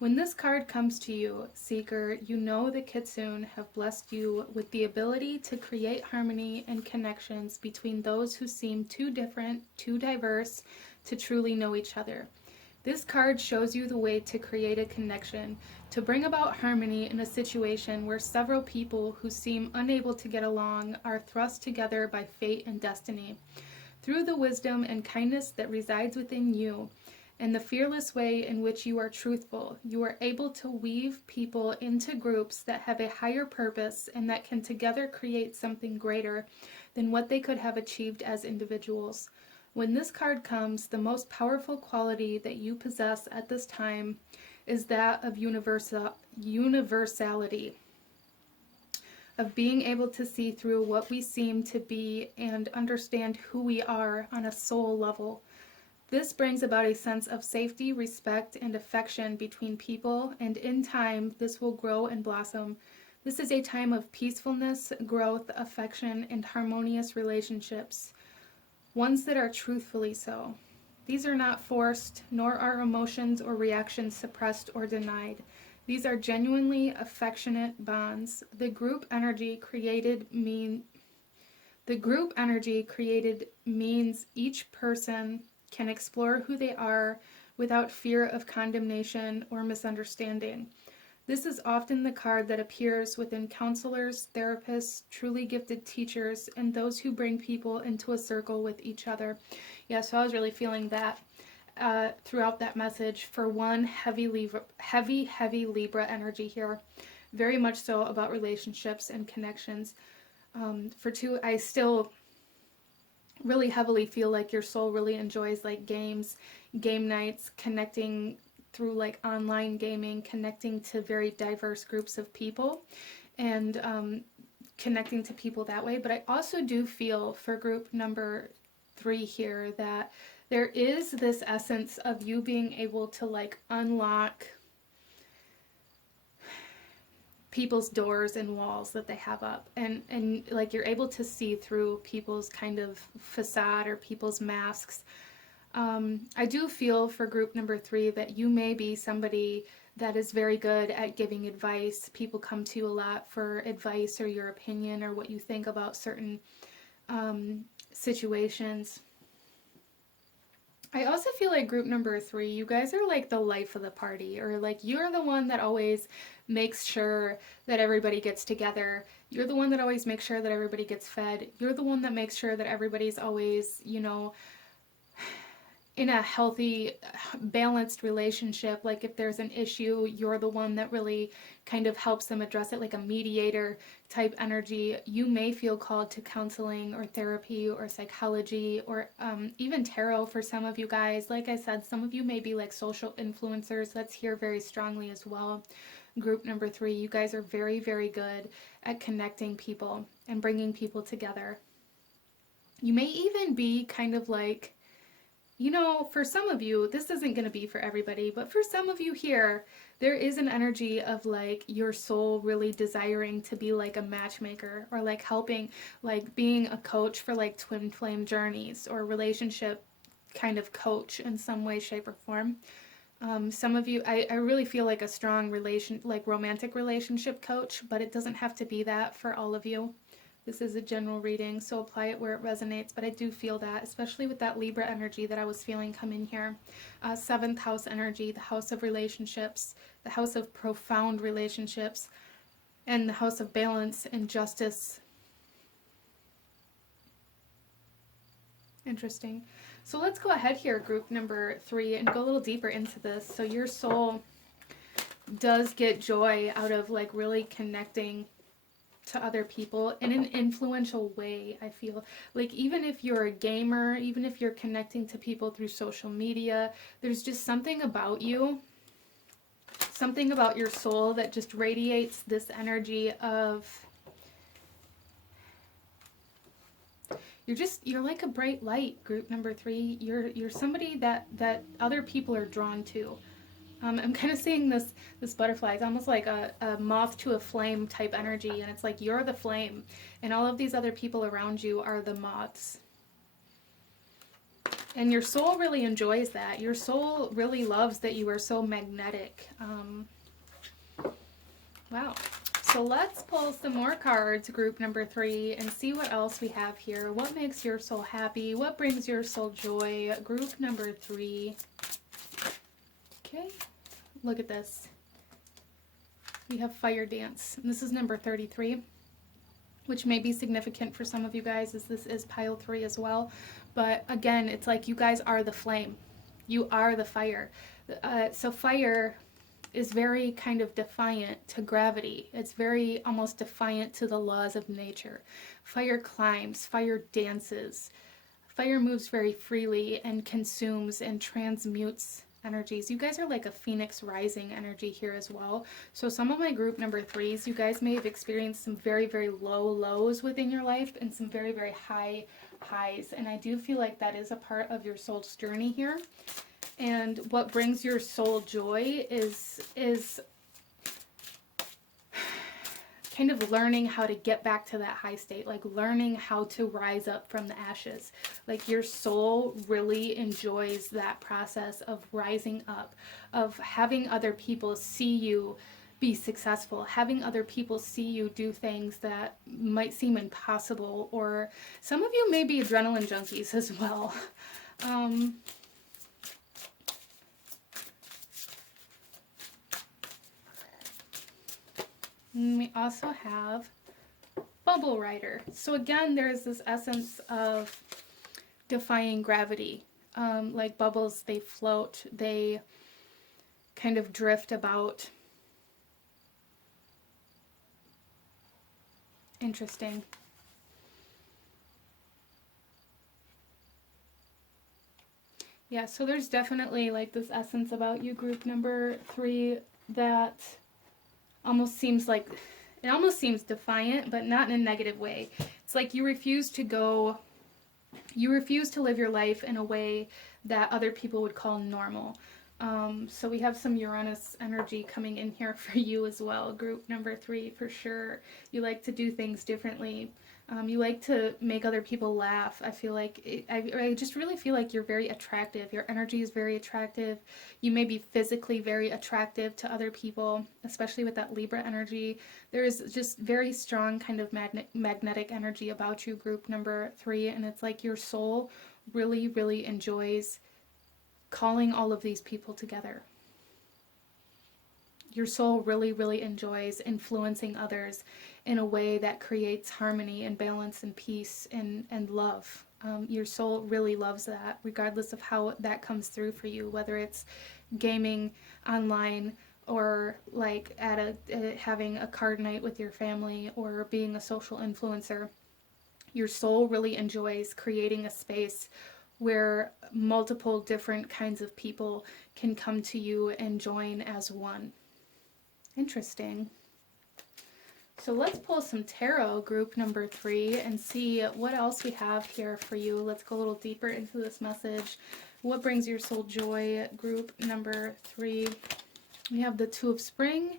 When this card comes to you, Seeker, you know the Kitsune have blessed you with the ability to create harmony and connections between those who seem too different, too diverse, to truly know each other. This card shows you the way to create a connection, to bring about harmony in a situation where several people who seem unable to get along are thrust together by fate and destiny. Through the wisdom and kindness that resides within you, and the fearless way in which you are truthful. You are able to weave people into groups that have a higher purpose and that can together create something greater than what they could have achieved as individuals. When this card comes, the most powerful quality that you possess at this time is that of universality, of being able to see through what we seem to be and understand who we are on a soul level. This brings about a sense of safety, respect, and affection between people, and in time, this will grow and blossom. This is a time of peacefulness, growth, affection, and harmonious relationships, ones that are truthfully so. These are not forced, nor are emotions or reactions suppressed or denied. These are genuinely affectionate bonds. The group energy created means each person can explore who they are without fear of condemnation or misunderstanding. This is often the card that appears within counselors, therapists, truly gifted teachers, and those who bring people into a circle with each other. Yeah, so I was really feeling that throughout that message. For one, heavy Libra energy here. Very much so about relationships and connections. For two, I still really heavily feel like your soul really enjoys like games, game nights, connecting through like online gaming, connecting to very diverse groups of people, and connecting to people that way. But I also do feel for group number 3 here that there is this essence of you being able to like unlock people's doors and walls that they have up, and like you're able to see through people's kind of facade or people's masks. I do feel for group number 3 that you may be somebody that is very good at giving advice. People come to you a lot for advice or your opinion or what you think about certain situations. I also feel like group number 3, you guys are like the life of the party, or like you're the one that always makes sure that everybody gets together. You're the one that always makes sure that everybody gets fed. You're the one that makes sure that everybody's always, you know, in a healthy, balanced relationship. Like if there's an issue, you're the one that really kind of helps them address it, like a mediator type energy. You may feel called to counseling or therapy or psychology or even tarot for some of you guys. Like I said, some of you may be like social influencers. That's here very strongly as well. Group number 3, you guys are very, very good at connecting people and bringing people together. You may even be kind of like, you know, for some of you, this isn't going to be for everybody, but for some of you here, there is an energy of like your soul really desiring to be like a matchmaker, or like helping, like being a coach for like twin flame journeys, or relationship kind of coach in some way, shape, or form. Some of you, I really feel like a strong romantic relationship coach, but it doesn't have to be that for all of you. This is a general reading, so apply it where it resonates, but I do feel that, especially with that Libra energy that I was feeling come in here. 7th house energy, the house of relationships, the house of profound relationships, and the house of balance and justice. Interesting. So let's go ahead here, group number 3, and go a little deeper into this. So your soul does get joy out of like really connecting to other people in an influential way. I feel like even if you're a gamer, even if you're connecting to people through social media, there's just something about you, something about your soul that just radiates this energy of you're like a bright light. Group number 3, you're somebody that other people are drawn to. I'm kind of seeing this butterfly. It's almost like a moth to a flame type energy, and it's like you're the flame, and all of these other people around you are the moths. And your soul really enjoys that. Your soul really loves that you are so magnetic. Wow. So let's pull some more cards, group number 3, and see what else we have here. What makes your soul happy? What brings your soul joy? Group number 3. Okay. Look at this. We have Fire Dance. And this is number 33, which may be significant for some of you guys, as this is pile 3 as well. But again, it's like you guys are the flame. You are the fire. So fire is very kind of defiant to gravity. It's very almost defiant to the laws of nature. Fire climbs, fire dances. Fire moves very freely and consumes and transmutes energies. You guys are like a phoenix rising energy here as well. So some of my group number 3s, you guys may have experienced some very, very low lows within your life and some very, very high highs. And I do feel like that is a part of your soul's journey here. And what brings your soul joy is kind of learning how to get back to that high state, like learning how to rise up from the ashes. Like your soul really enjoys that process of rising up, of having other people see you be successful, having other people see you do things that might seem impossible, or some of you may be adrenaline junkies as well. And we also have Bubble Rider. So again, there's this essence of defying gravity. Like bubbles, they float, they kind of drift about. Interesting. Yeah, so there's definitely like this essence about you, group number 3, that almost seems like, it almost seems defiant, but not in a negative way. It's like you refuse to live your life in a way that other people would call normal. So we have some Uranus energy coming in here for you as well, group number 3, for sure. You like to do things differently. You like to make other people laugh. I feel like, I just really feel like you're very attractive. Your energy is very attractive. You may be physically very attractive to other people, especially with that Libra energy. There is just very strong kind of magnetic energy about you, group number 3, and it's like your soul really, really enjoys calling all of these people together. Your soul really, really enjoys influencing others in a way that creates harmony and balance and peace and love. Your soul really loves that, regardless of how that comes through for you, whether it's gaming online or like having a card night with your family or being a social influencer. Your soul really enjoys creating a space where multiple different kinds of people can come to you and join as one. Interesting. So let's pull some tarot, group number 3, and see what else we have here for you. Let's go a little deeper into this message. What brings your soul joy, group number 3? We have the Two of Spring,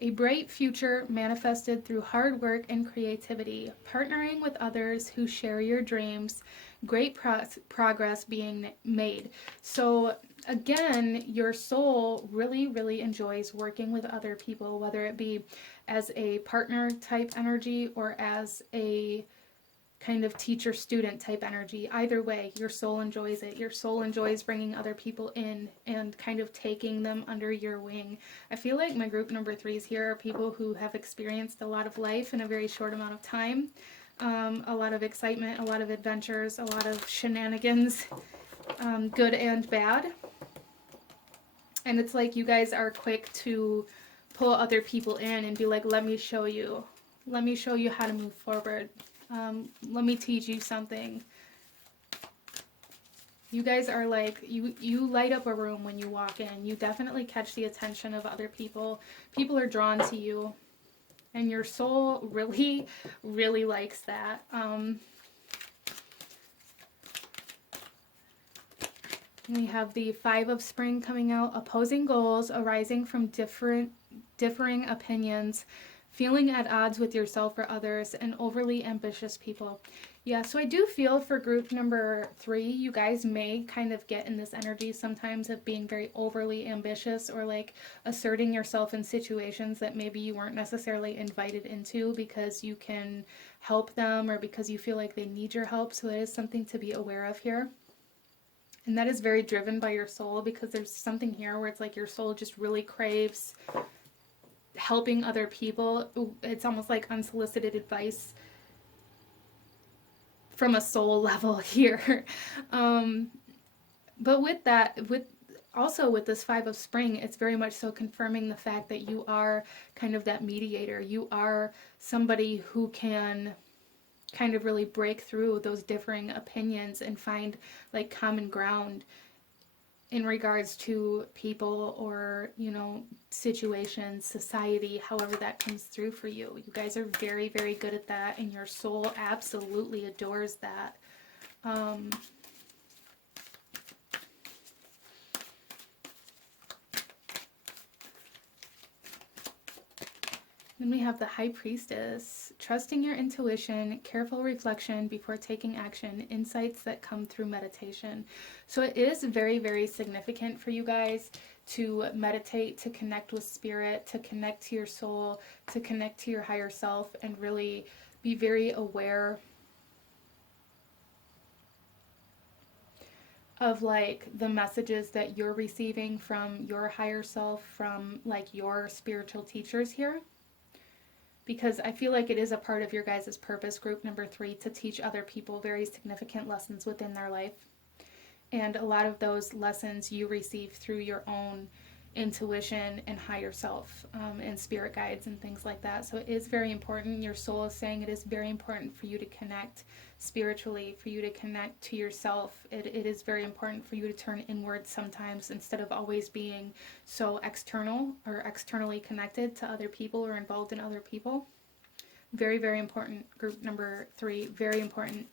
a bright future manifested through hard work and creativity, partnering with others who share your dreams, great progress being made. So again, your soul really, really enjoys working with other people, whether it be as a partner type energy or as a kind of teacher-student type energy. Either way, your soul enjoys it. Your soul enjoys bringing other people in and kind of taking them under your wing. I feel like my group number 3s here are people who have experienced a lot of life in a very short amount of time. A lot of excitement, a lot of adventures, a lot of shenanigans, good and bad. And it's like you guys are quick to pull other people in and be like, let me show you how to move forward. Let me teach you something. You guys are like, you light up a room when you walk in. You definitely catch the attention of other people. People are drawn to you. And your soul really, really likes that. We have the Five of Spring coming out. Opposing goals arising from differing opinions, feeling at odds with yourself or others, and overly ambitious people. Yeah, so I do feel for group number 3, you guys may kind of get in this energy sometimes of being very overly ambitious or like asserting yourself in situations that maybe you weren't necessarily invited into because you can help them or because you feel like they need your help. So that is something to be aware of here. And that is very driven by your soul, because there's something here where it's like your soul just really craves helping other people. It's almost like unsolicited advice from a soul level here. But with that, also with this Five of Spring, it's very much so confirming the fact that you are kind of that mediator. You are somebody who can kind of really break through those differing opinions and find like common ground in regards to people or, you know, situations, society, however that comes through for you. You guys are very, very good at that, and your soul absolutely adores that. Then we have the High Priestess, trusting your intuition, careful reflection before taking action, insights that come through meditation. So it is very, very significant for you guys to meditate, to connect with spirit, to connect to your soul, to connect to your higher self, and really be very aware of like the messages that you're receiving from your higher self, from like your spiritual teachers here. Because I feel like it is a part of your guys' purpose, group number 3, to teach other people very significant lessons within their life. And a lot of those lessons you receive through your own intuition and higher self, and spirit guides and things like that. So it is very important. Your soul is saying it is very important for you to connect spiritually, for you to connect to yourself. It is very important for you to turn inward sometimes instead of always being so external or externally connected to other people or involved in other people. Very, very important. Group number 3, very important.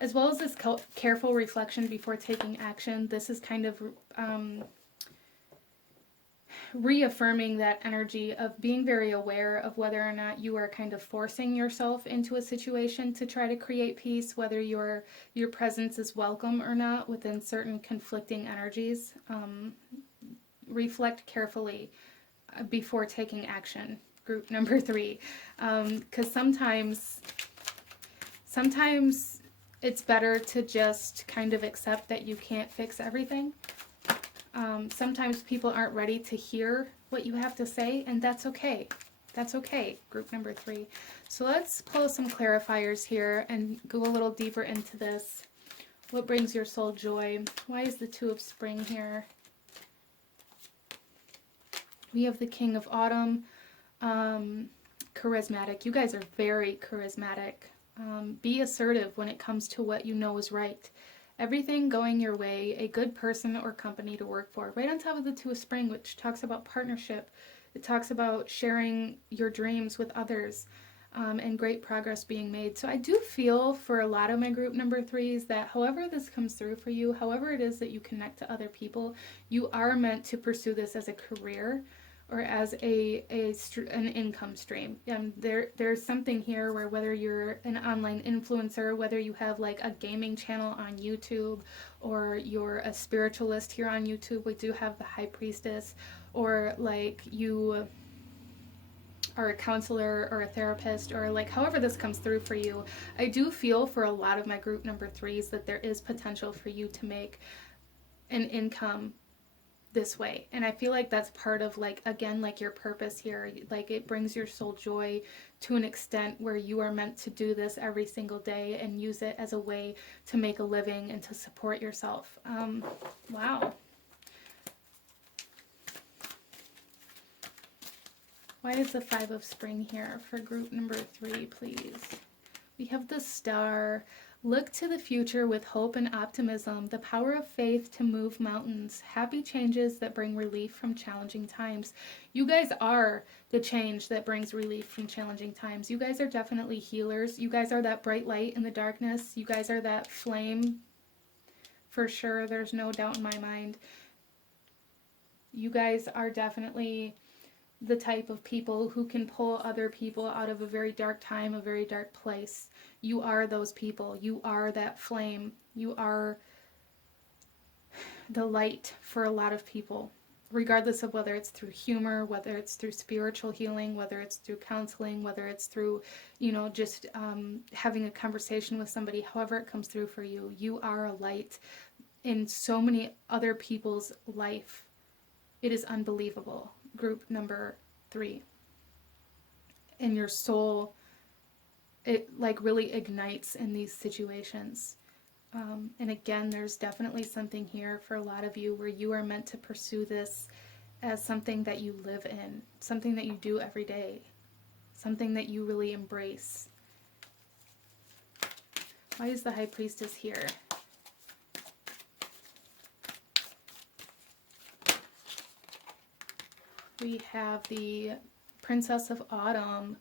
As well as this careful reflection before taking action, this is kind of reaffirming that energy of being very aware of whether or not you are kind of forcing yourself into a situation to try to create peace, whether your presence is welcome or not within certain conflicting energies. Reflect carefully before taking action, group number 3, because sometimes it's better to just kind of accept that you can't fix everything. Sometimes people aren't ready to hear what you have to say, and that's okay. That's okay, group number 3. So let's pull some clarifiers here and go a little deeper into this. What brings your soul joy? Why is the 2 of Spring here? We have the King of Autumn. Charismatic. You guys are very charismatic. Be assertive when it comes to what you know is right. Everything going your way, a good person or company to work for. Right on top of the 2 of Spring, which talks about partnership. It talks about sharing your dreams with others, and great progress being made. So I do feel for a lot of my group number 3s that however this comes through for you, however it is that you connect to other people, you are meant to pursue this as a career or as an income stream. There's something here where whether you're an online influencer, whether you have like a gaming channel on YouTube, or you're a spiritualist here on YouTube, we do have the High Priestess, or like you are a counselor or a therapist, or like however this comes through for you, I do feel for a lot of my group number 3s that there is potential for you to make an income this way. And I feel like that's part of like, again, like your purpose here. Like it brings your soul joy to an extent where you are meant to do this every single day and use it as a way to make a living and to support yourself. Wow. Why is the 5 of Spring here for group number 3, please? We have the Star. Look to the future with hope and optimism, the power of faith to move mountains, happy changes that bring relief from challenging times. You guys are the change that brings relief from challenging times. You guys are definitely healers. You guys are that bright light in the darkness. You guys are that flame for sure. There's no doubt in my mind. You guys are definitely the type of people who can pull other people out of a very dark time, a very dark place. You are those people. You are that flame. You are the light for a lot of people, regardless of whether it's through humor, whether it's through spiritual healing, whether it's through counseling, whether it's through, you know, just having a conversation with somebody, however it comes through for you. You are a light in so many other people's life. It is unbelievable. Group number 3. And your soul, it like really ignites in these situations. And again, there's definitely something here for a lot of you where you are meant to pursue this as something that you live in, something that you do every day, something that you really embrace. Why is the High Priestess here? We have the Princess of Autumn.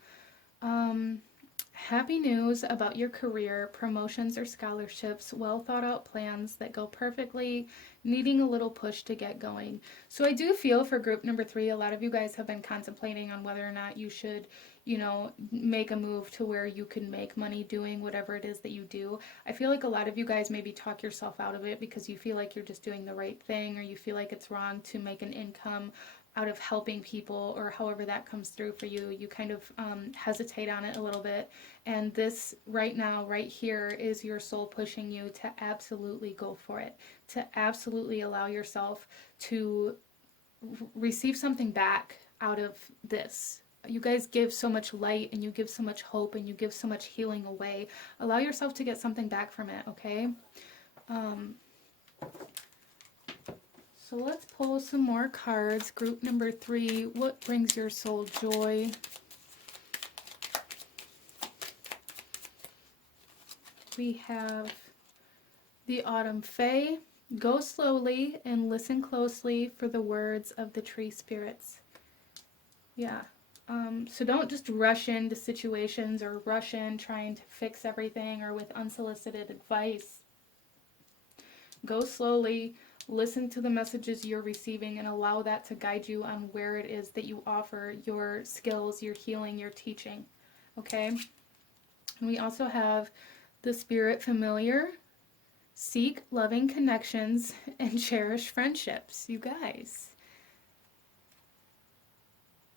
Happy news about your career, promotions or scholarships, well thought out plans that go perfectly, needing a little push to get going. So I do feel for group number 3, a lot of you guys have been contemplating on whether or not you should, you know, make a move to where you can make money doing whatever it is that you do. I feel like a lot of you guys maybe talk yourself out of it because you feel like you're just doing the right thing, or you feel like it's wrong to make an income out of helping people, or however that comes through for you. You kind of hesitate on it a little bit. And this right now, right here, is your soul pushing you to absolutely go for it, to absolutely allow yourself to receive something back out of this. You guys give so much light, and you give so much hope, and you give so much healing away. Allow yourself to get something back from it, okay? So let's pull some more cards. Group number 3, what brings your soul joy? We have the Autumn Fae. Go slowly and listen closely for the words of the tree spirits. Yeah. So don't just rush into situations or rush in trying to fix everything or with unsolicited advice. Go slowly, listen to the messages you're receiving, and allow that to guide you on where it is that you offer your skills, your healing, your teaching. Okay? And we also have the Spirit Familiar. Seek loving connections and cherish friendships. You guys,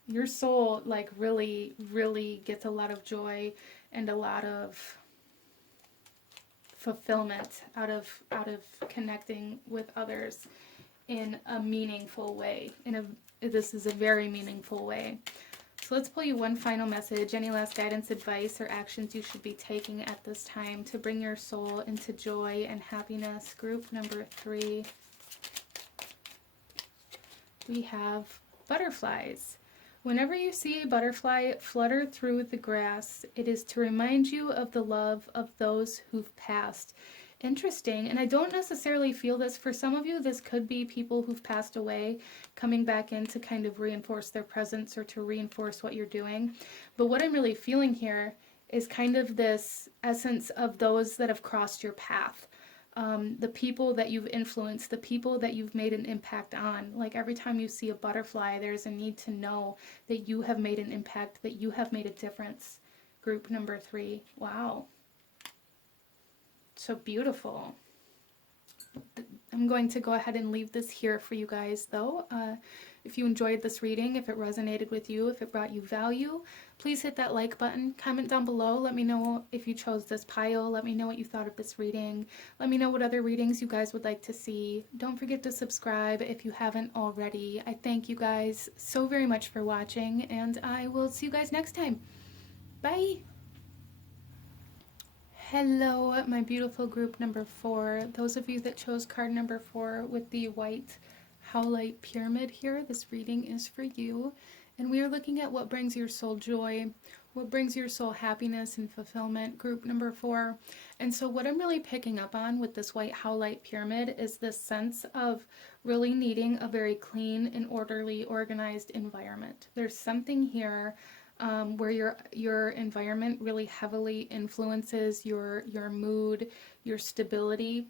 your soul like really, really gets a lot of joy and a lot of fulfillment out of connecting with others in a meaningful way. This is a very meaningful way. So let's pull you one final message. Any last guidance, advice, or actions you should be taking at this time to bring your soul into joy and happiness. Group number 3. We have butterflies. Whenever you see a butterfly flutter through the grass, it is to remind you of the love of those who've passed. Interesting. And I don't necessarily feel this. For some of you, this could be people who've passed away coming back in to kind of reinforce their presence or to reinforce what you're doing. But what I'm really feeling here is kind of this essence of those that have crossed your path. The people that you've influenced, the people that you've made an impact on. Like every time you see a butterfly, there's a need to know that you have made an impact, that you have made a difference. Group number 3. Wow. So beautiful. I'm going to go ahead and leave this here for you guys, though. If you enjoyed this reading, if it resonated with you, if it brought you value, please hit that like button. Comment down below. Let me know if you chose this pile. Let me know what you thought of this reading. Let me know what other readings you guys would like to see. Don't forget to subscribe if you haven't already. I thank you guys so very much for watching, and I will see you guys next time. Bye! Hello, my beautiful group number 4. Those of you that chose card number 4 with the white howlite pyramid here, this reading is for you. And we are looking at what brings your soul joy, what brings your soul happiness and fulfillment, group number 4. And so what I'm really picking up on with this white howlite pyramid is this sense of really needing a very clean and orderly, organized environment. There's something here where your environment really heavily influences your mood, your stability,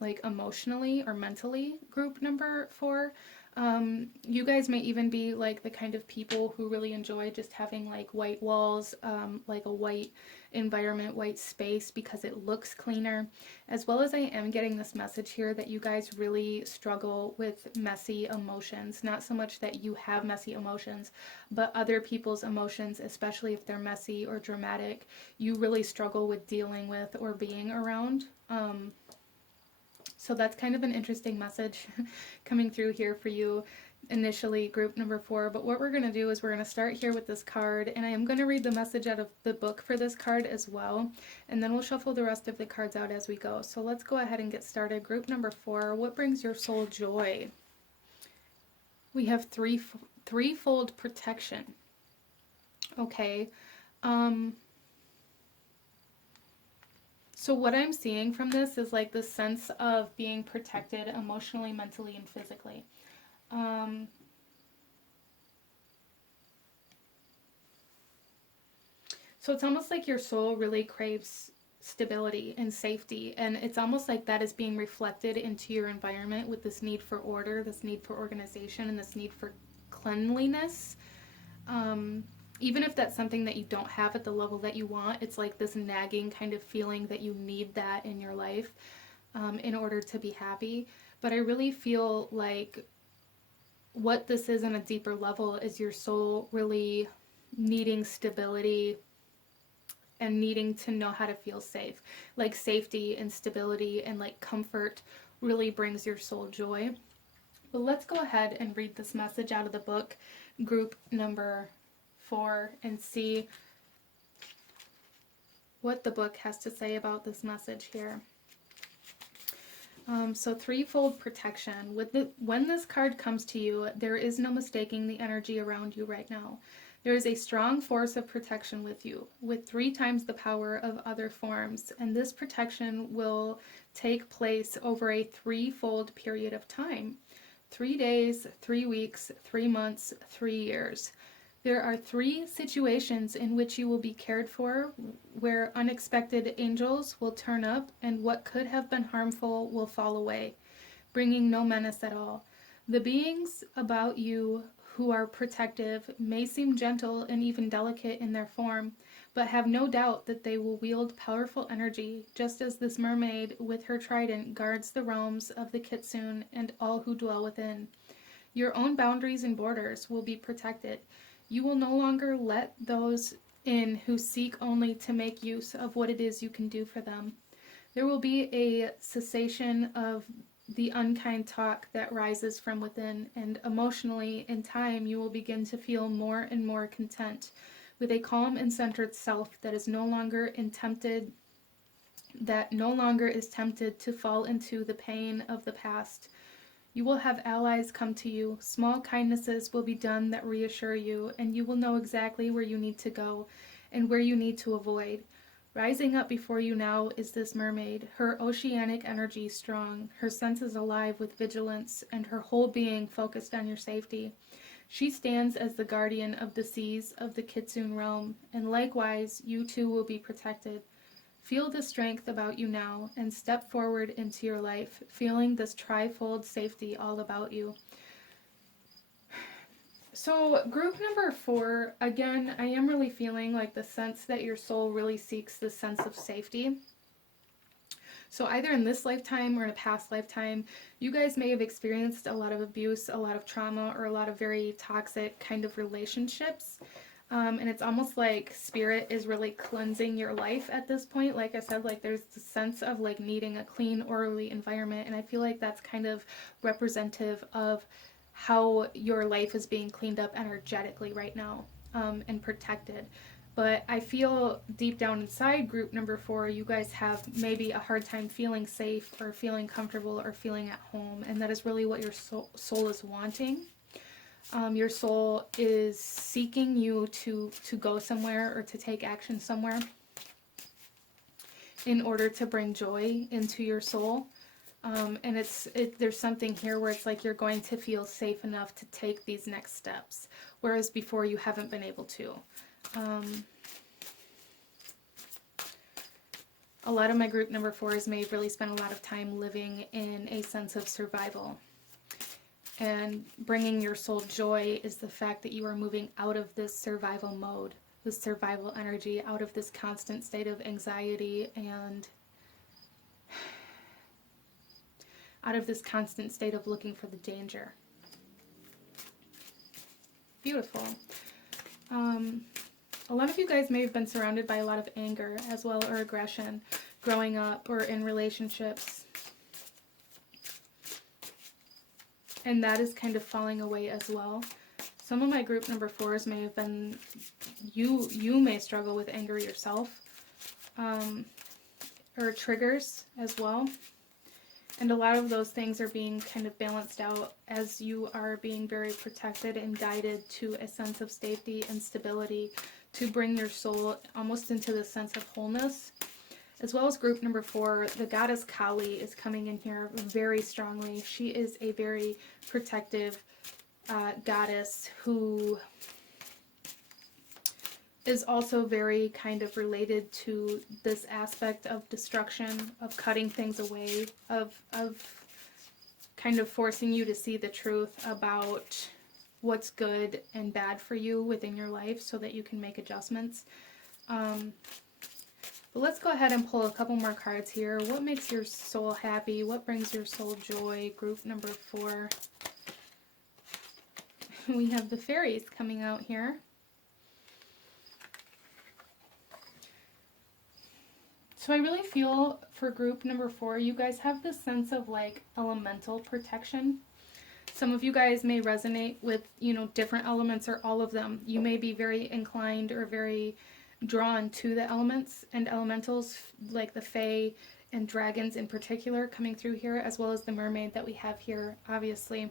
like emotionally or mentally. Group number 4. You guys may even be like the kind of people who really enjoy just having like white walls, like a white environment, white space, because it looks cleaner. As well as I am getting this message here that you guys really struggle with messy emotions. Not so much that you have messy emotions, but other people's emotions, especially if they're messy or dramatic, you really struggle with dealing with or being around. So that's kind of an interesting message coming through here for you. initially group number 4, but what we're going to do is we're going to start here with this card, and I am going to read the message out of the book for this card as well, and then we'll shuffle the rest of the cards out as we go. So let's go ahead and get started. Group number 4, what brings your soul joy? We have threefold protection. Okay. So what I'm seeing from this is like the sense of being protected emotionally, mentally, and physically. So it's almost like your soul really craves stability and safety, and it's almost like that is being reflected into your environment with this need for order, this need for organization, and this need for cleanliness. Even if that's something that you don't have at the level that you want, it's like this nagging kind of feeling that you need that in your life in order to be happy. But I really feel like what this is on a deeper level is your soul really needing stability and needing to know how to feel safe. Like safety and stability and like comfort really brings your soul joy. But let's go ahead and read this message out of the book, group number 4, and see what the book has to say about this message here. So threefold protection. When this card comes to you, there is no mistaking the energy around you right now. There is a strong force of protection with you, with 3 times the power of other forms, and this protection will take place over a threefold period of time. 3 days, 3 weeks, 3 months, 3 years. There are 3 situations in which you will be cared for, where unexpected angels will turn up and what could have been harmful will fall away, bringing no menace at all. The beings about you who are protective may seem gentle and even delicate in their form, but have no doubt that they will wield powerful energy, just as this mermaid with her trident guards the realms of the kitsune and all who dwell within. Your own boundaries and borders will be protected. You will no longer let those in who seek only to make use of what it is you can do for them. There will be a cessation of the unkind talk that rises from within, and emotionally, in time, you will begin to feel more and more content with a calm and centered self that is no longer is tempted to fall into the pain of the past. You will have allies come to you. Small kindnesses will be done that reassure you, and you will know exactly where you need to go and where you need to avoid. Rising up before you now is this mermaid, her oceanic energy strong, her senses alive with vigilance, and her whole being focused on your safety. She stands as the guardian of the seas of the kitsune realm, and likewise, you too will be protected. Feel the strength about you now, and step forward into your life, feeling this trifold safety all about you. So group number 4, again, I am really feeling like the sense that your soul really seeks this sense of safety. So either in this lifetime or in a past lifetime, you guys may have experienced a lot of abuse, a lot of trauma, or a lot of very toxic kind of relationships. And it's almost like spirit is really cleansing your life at this point. Like I said, like there's the sense of like needing a clean, orderly environment. And I feel like that's kind of representative of how your life is being cleaned up energetically right now, and protected. But I feel deep down inside group number 4, you guys have maybe a hard time feeling safe or feeling comfortable or feeling at home. And that is really what your soul is wanting. Your soul is seeking you to go somewhere or to take action somewhere in order to bring joy into your soul. And there's something here where it's like you're going to feel safe enough to take these next steps, whereas before you haven't been able to. A lot of my group number 4s may really spend a lot of time living in a sense of survival. And bringing your soul joy is the fact that you are moving out of this survival mode, this survival energy, out of this constant state of anxiety and out of this constant state of looking for the danger. Beautiful. A lot of you guys may have been surrounded by a lot of anger as well, or aggression, growing up or in relationships. And that is kind of falling away as well. Some of my group number 4s may have been, you may struggle with anger yourself, or triggers as well. And a lot of those things are being kind of balanced out as you are being very protected and guided to a sense of safety and stability to bring your soul almost into the sense of wholeness. As well as group number 4, the goddess Kali is coming in here very strongly. She is a very protective goddess who is also very kind of related to this aspect of destruction, of cutting things away, of kind of forcing you to see the truth about what's good and bad for you within your life so that you can make adjustments. But let's go ahead and pull a couple more cards here. What makes your soul happy? What brings your soul joy? Group number 4. We have the fairies coming out here. So I really feel for group number 4, you guys have this sense of like elemental protection. Some of you guys may resonate with, you know, different elements or all of them. You may be very inclined or very drawn to the elements and elementals, like the fae and dragons in particular coming through here, as well as the mermaid that we have here, obviously.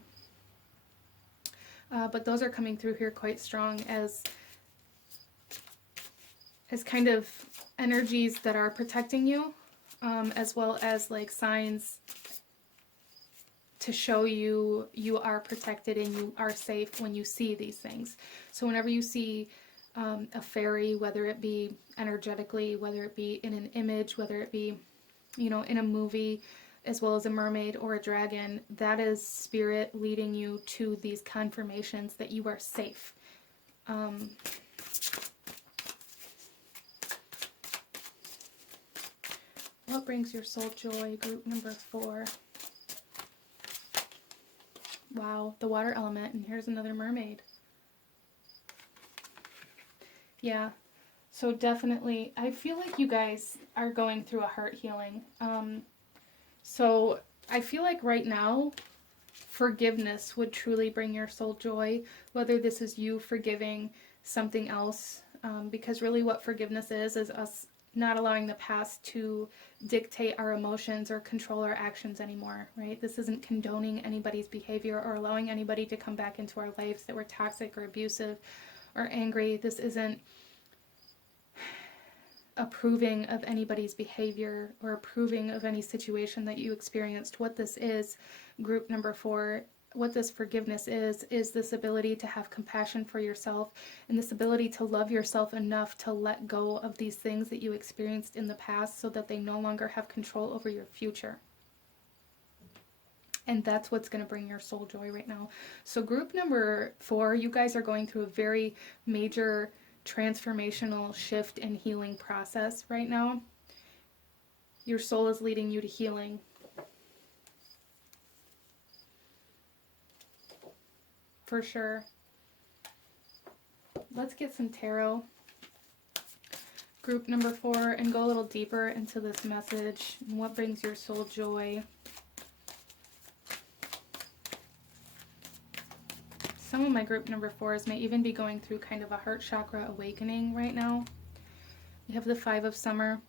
But those are coming through here quite strong as kind of energies that are protecting you, as well as like signs to show you you are protected and you are safe when you see these things. So whenever you see a fairy, whether it be energetically, whether it be in an image, whether it be, you know, in a movie, as well as a mermaid or a dragon, that is spirit leading you to these confirmations that you are safe. What brings your soul joy? Group number 4. Wow, the water element, and here's another mermaid. Yeah, so definitely, I feel like you guys are going through a heart healing. So I feel like right now, forgiveness would truly bring your soul joy, whether this is you forgiving something else, because really what forgiveness is us not allowing the past to dictate our emotions or control our actions anymore, right? This isn't condoning anybody's behavior or allowing anybody to come back into our lives that were toxic or abusive or angry. This isn't approving of anybody's behavior or approving of any situation that you experienced. What this is, group number 4, what this forgiveness is this ability to have compassion for yourself and this ability to love yourself enough to let go of these things that you experienced in the past so that they no longer have control over your future. And that's what's going to bring your soul joy right now. So group number 4, you guys are going through a very major transformational shift and healing process right now. Your soul is leading you to healing. For sure. Let's get some tarot. Group number 4, and go a little deeper into this message. What brings your soul joy? Some of my group number 4s may even be going through kind of a heart chakra awakening right now. We have the 5 of Summer.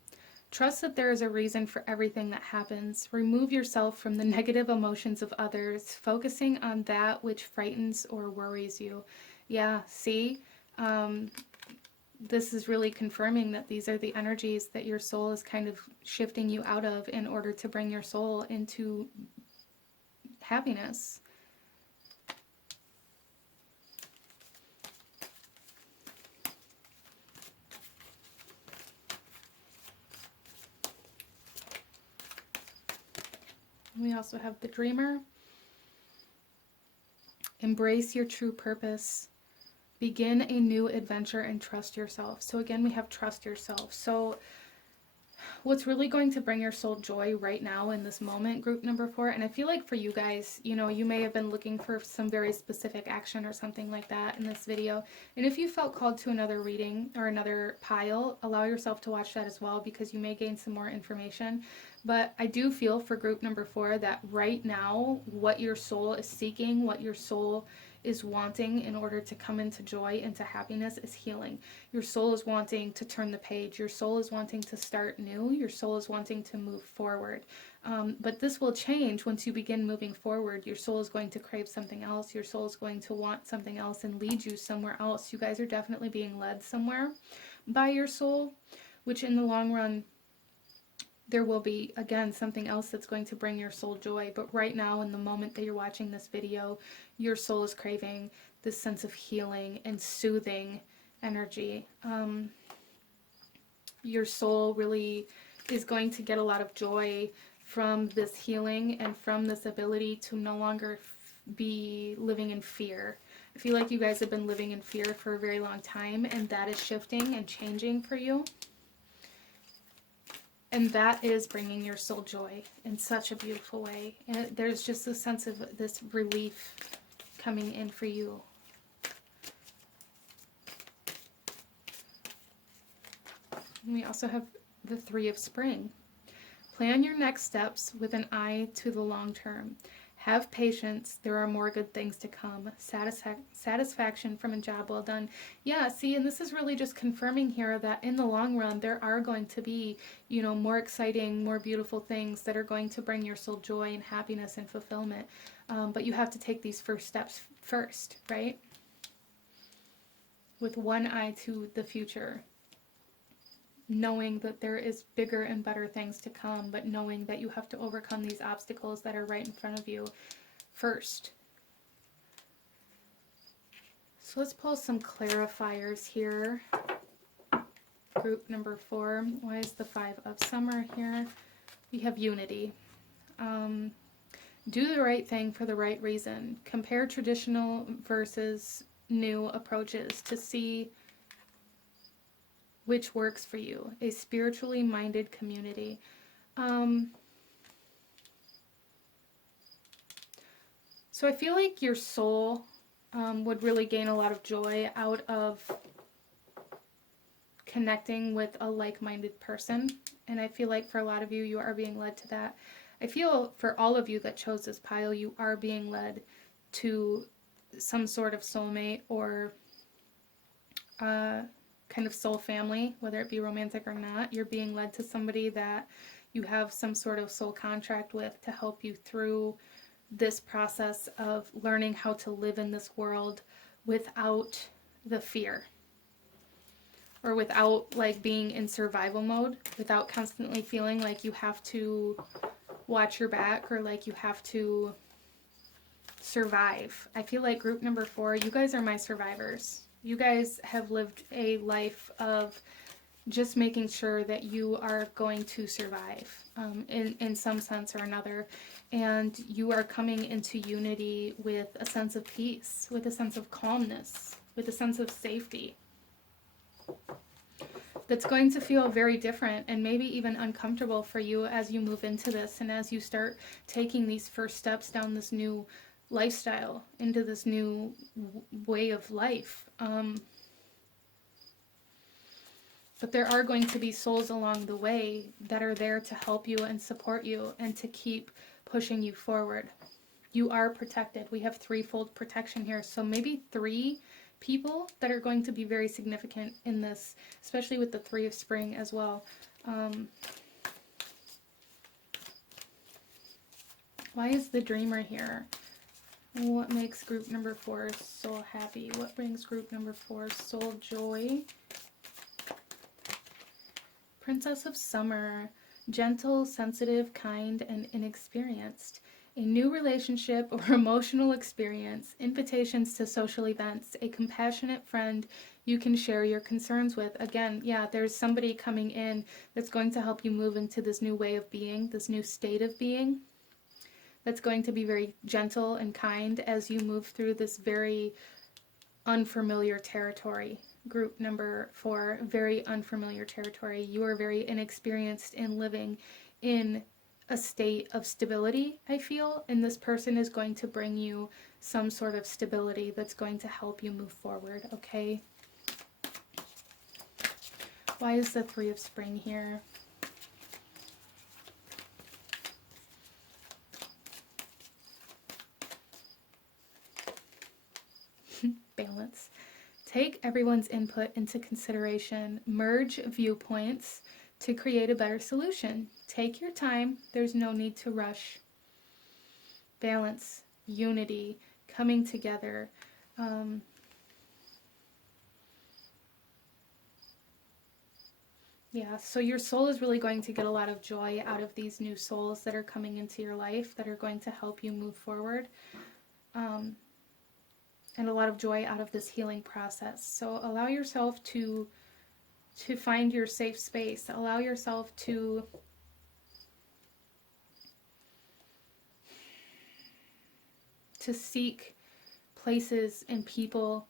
Trust that there is a reason for everything that happens. Remove yourself from the negative emotions of others, focusing on that which frightens or worries you. Yeah, see? This is really confirming that these are the energies that your soul is kind of shifting you out of in order to bring your soul into happiness. We also have the Dreamer. Embrace your true purpose. Begin a new adventure and trust yourself. So again, we have trust yourself. So what's really going to bring your soul joy right now in this moment, group number 4, and I feel like for you guys, you know, you may have been looking for some very specific action or something like that in this video. And if you felt called to another reading or another pile, allow yourself to watch that as well, because you may gain some more information. But I do feel for group number 4 that right now, what your soul is seeking, what your soul is wanting in order to come into joy, into happiness, is healing. Your soul is wanting to turn the page. Your soul is wanting to start new. Your soul is wanting to move forward. But this will change once you begin moving forward. Your soul is going to crave something else. Your soul is going to want something else and lead you somewhere else. You guys are definitely being led somewhere by your soul, which in the long run, there will be, again, something else that's going to bring your soul joy. But right now, in the moment that you're watching this video, your soul is craving this sense of healing and soothing energy. Your soul really is going to get a lot of joy from this healing and from this ability to no longer be living in fear. I feel like you guys have been living in fear for a very long time, and that is shifting and changing for you. And that is bringing your soul joy in such a beautiful way. And there's just a sense of this relief coming in for you. And we also have the 3 of Spring. Plan your next steps with an eye to the long term. Have patience. There are more good things to come. Satisfaction from a job well done. Yeah, see, and this is really just confirming here that in the long run, there are going to be, you know, more exciting, more beautiful things that are going to bring your soul joy and happiness and fulfillment. But you have to take these first steps first, right? With one eye to the future. Knowing that there is bigger and better things to come, but knowing that you have to overcome these obstacles that are right in front of you first. So let's pull some clarifiers here. Group number 4. Why is the 5 of Summer here? We have unity. Do the right thing for the right reason. Compare traditional versus new approaches to see which works for you. A spiritually minded community. So I feel like your soul would really gain a lot of joy out of connecting with a like-minded person. And I feel like for a lot of you, you are being led to that. I feel for all of you that chose this pile, you are being led to some sort of soulmate or kind of soul family, whether it be romantic or not. You're being led to somebody that you have some sort of soul contract with to help you through this process of learning how to live in this world without the fear, or without like being in survival mode, without constantly feeling like you have to watch your back or like you have to survive. I feel like group number 4, you guys are my survivors. You guys have lived a life of just making sure that you are going to survive in some sense or another. And you are coming into unity with a sense of peace, with a sense of calmness, with a sense of safety. That's going to feel very different and maybe even uncomfortable for you as you move into this and as you start taking these first steps down this new lifestyle, into this new way of life. But there are going to be souls along the way that are there to help you and support you and to keep pushing you forward. You are protected. We have threefold protection here. So maybe 3 people that are going to be very significant in this, especially with the 3 of Spring as well. Why is the Dreamer here? What makes group number 4 soul happy? What brings group number 4 soul joy? Princess of Summer. Gentle, sensitive, kind, and inexperienced. A new relationship or emotional experience. Invitations to social events. A compassionate friend you can share your concerns with. Again, yeah, there's somebody coming in that's going to help you move into this new way of being, this new state of being. That's going to be very gentle and kind as you move through this very unfamiliar territory. Group number 4, very unfamiliar territory. You are very inexperienced in living in a state of stability, I feel, and this person is going to bring you some sort of stability that's going to help you move forward, okay? Why is the 3 of Spring here? Balance. Take everyone's input into consideration. Merge viewpoints to create a better solution. Take your time. There's no need to rush. Balance, unity, coming together. Yeah, so your soul is really going to get a lot of joy out of these new souls that are coming into your life that are going to help you move forward. And a lot of joy out of this healing process. So allow yourself to find your safe space. Allow yourself to seek places and people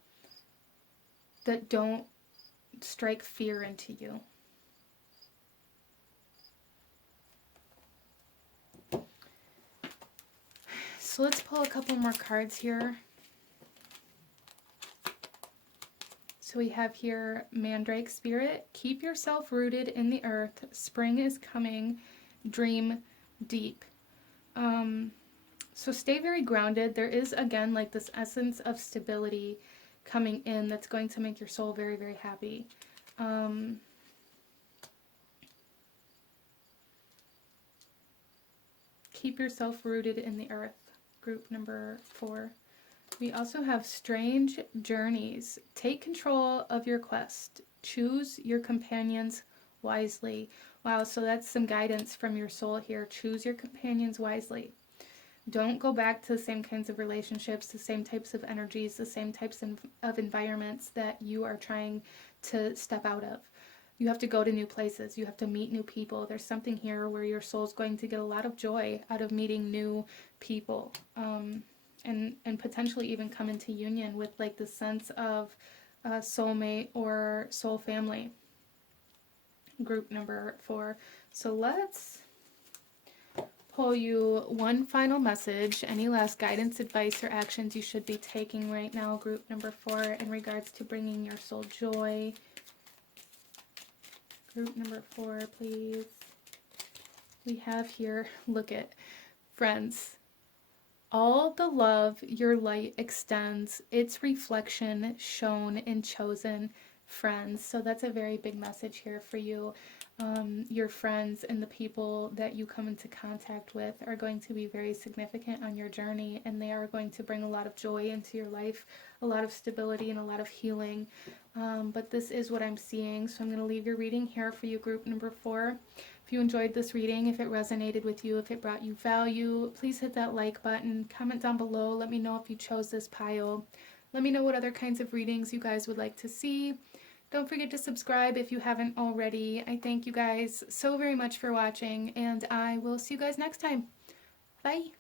that don't strike fear into you. So let's pull a couple more cards here. So we have here Mandrake Spirit. Keep yourself rooted in the earth. Spring is coming. Dream deep. So stay very grounded. There is, again, like this essence of stability coming in that's going to make your soul very, very happy. Keep yourself rooted in the earth. Group number 4. We also have Strange Journeys. Take control of your quest. Choose your companions wisely. Wow, so that's some guidance from your soul here. Choose your companions wisely. Don't go back to the same kinds of relationships, the same types of energies, the same types of environments that you are trying to step out of. You have to go to new places. You have to meet new people. There's something here where your soul's going to get a lot of joy out of meeting new people. And potentially even come into union with like the sense of soulmate or soul family. Group number 4. So let's pull you one final message. Any last guidance, advice, or actions you should be taking right now, group number 4, in regards to bringing your soul joy. Group number 4, please. We have here, look at, friends. All the love your light extends, its reflection shown in chosen friends. So that's a very big message here for you. Your friends and the people that you come into contact with are going to be very significant on your journey, and they are going to bring a lot of joy into your life, a lot of stability and a lot of healing. But this is what I'm seeing. So I'm going to leave your reading here for you, group number 4. If you enjoyed this reading, if it resonated with you, if it brought you value, please hit that like button. Comment down below. Let me know if you chose this pile. Let me know what other kinds of readings you guys would like to see. Don't forget to subscribe if you haven't already. I thank you guys so very much for watching, and I will see you guys next time. Bye.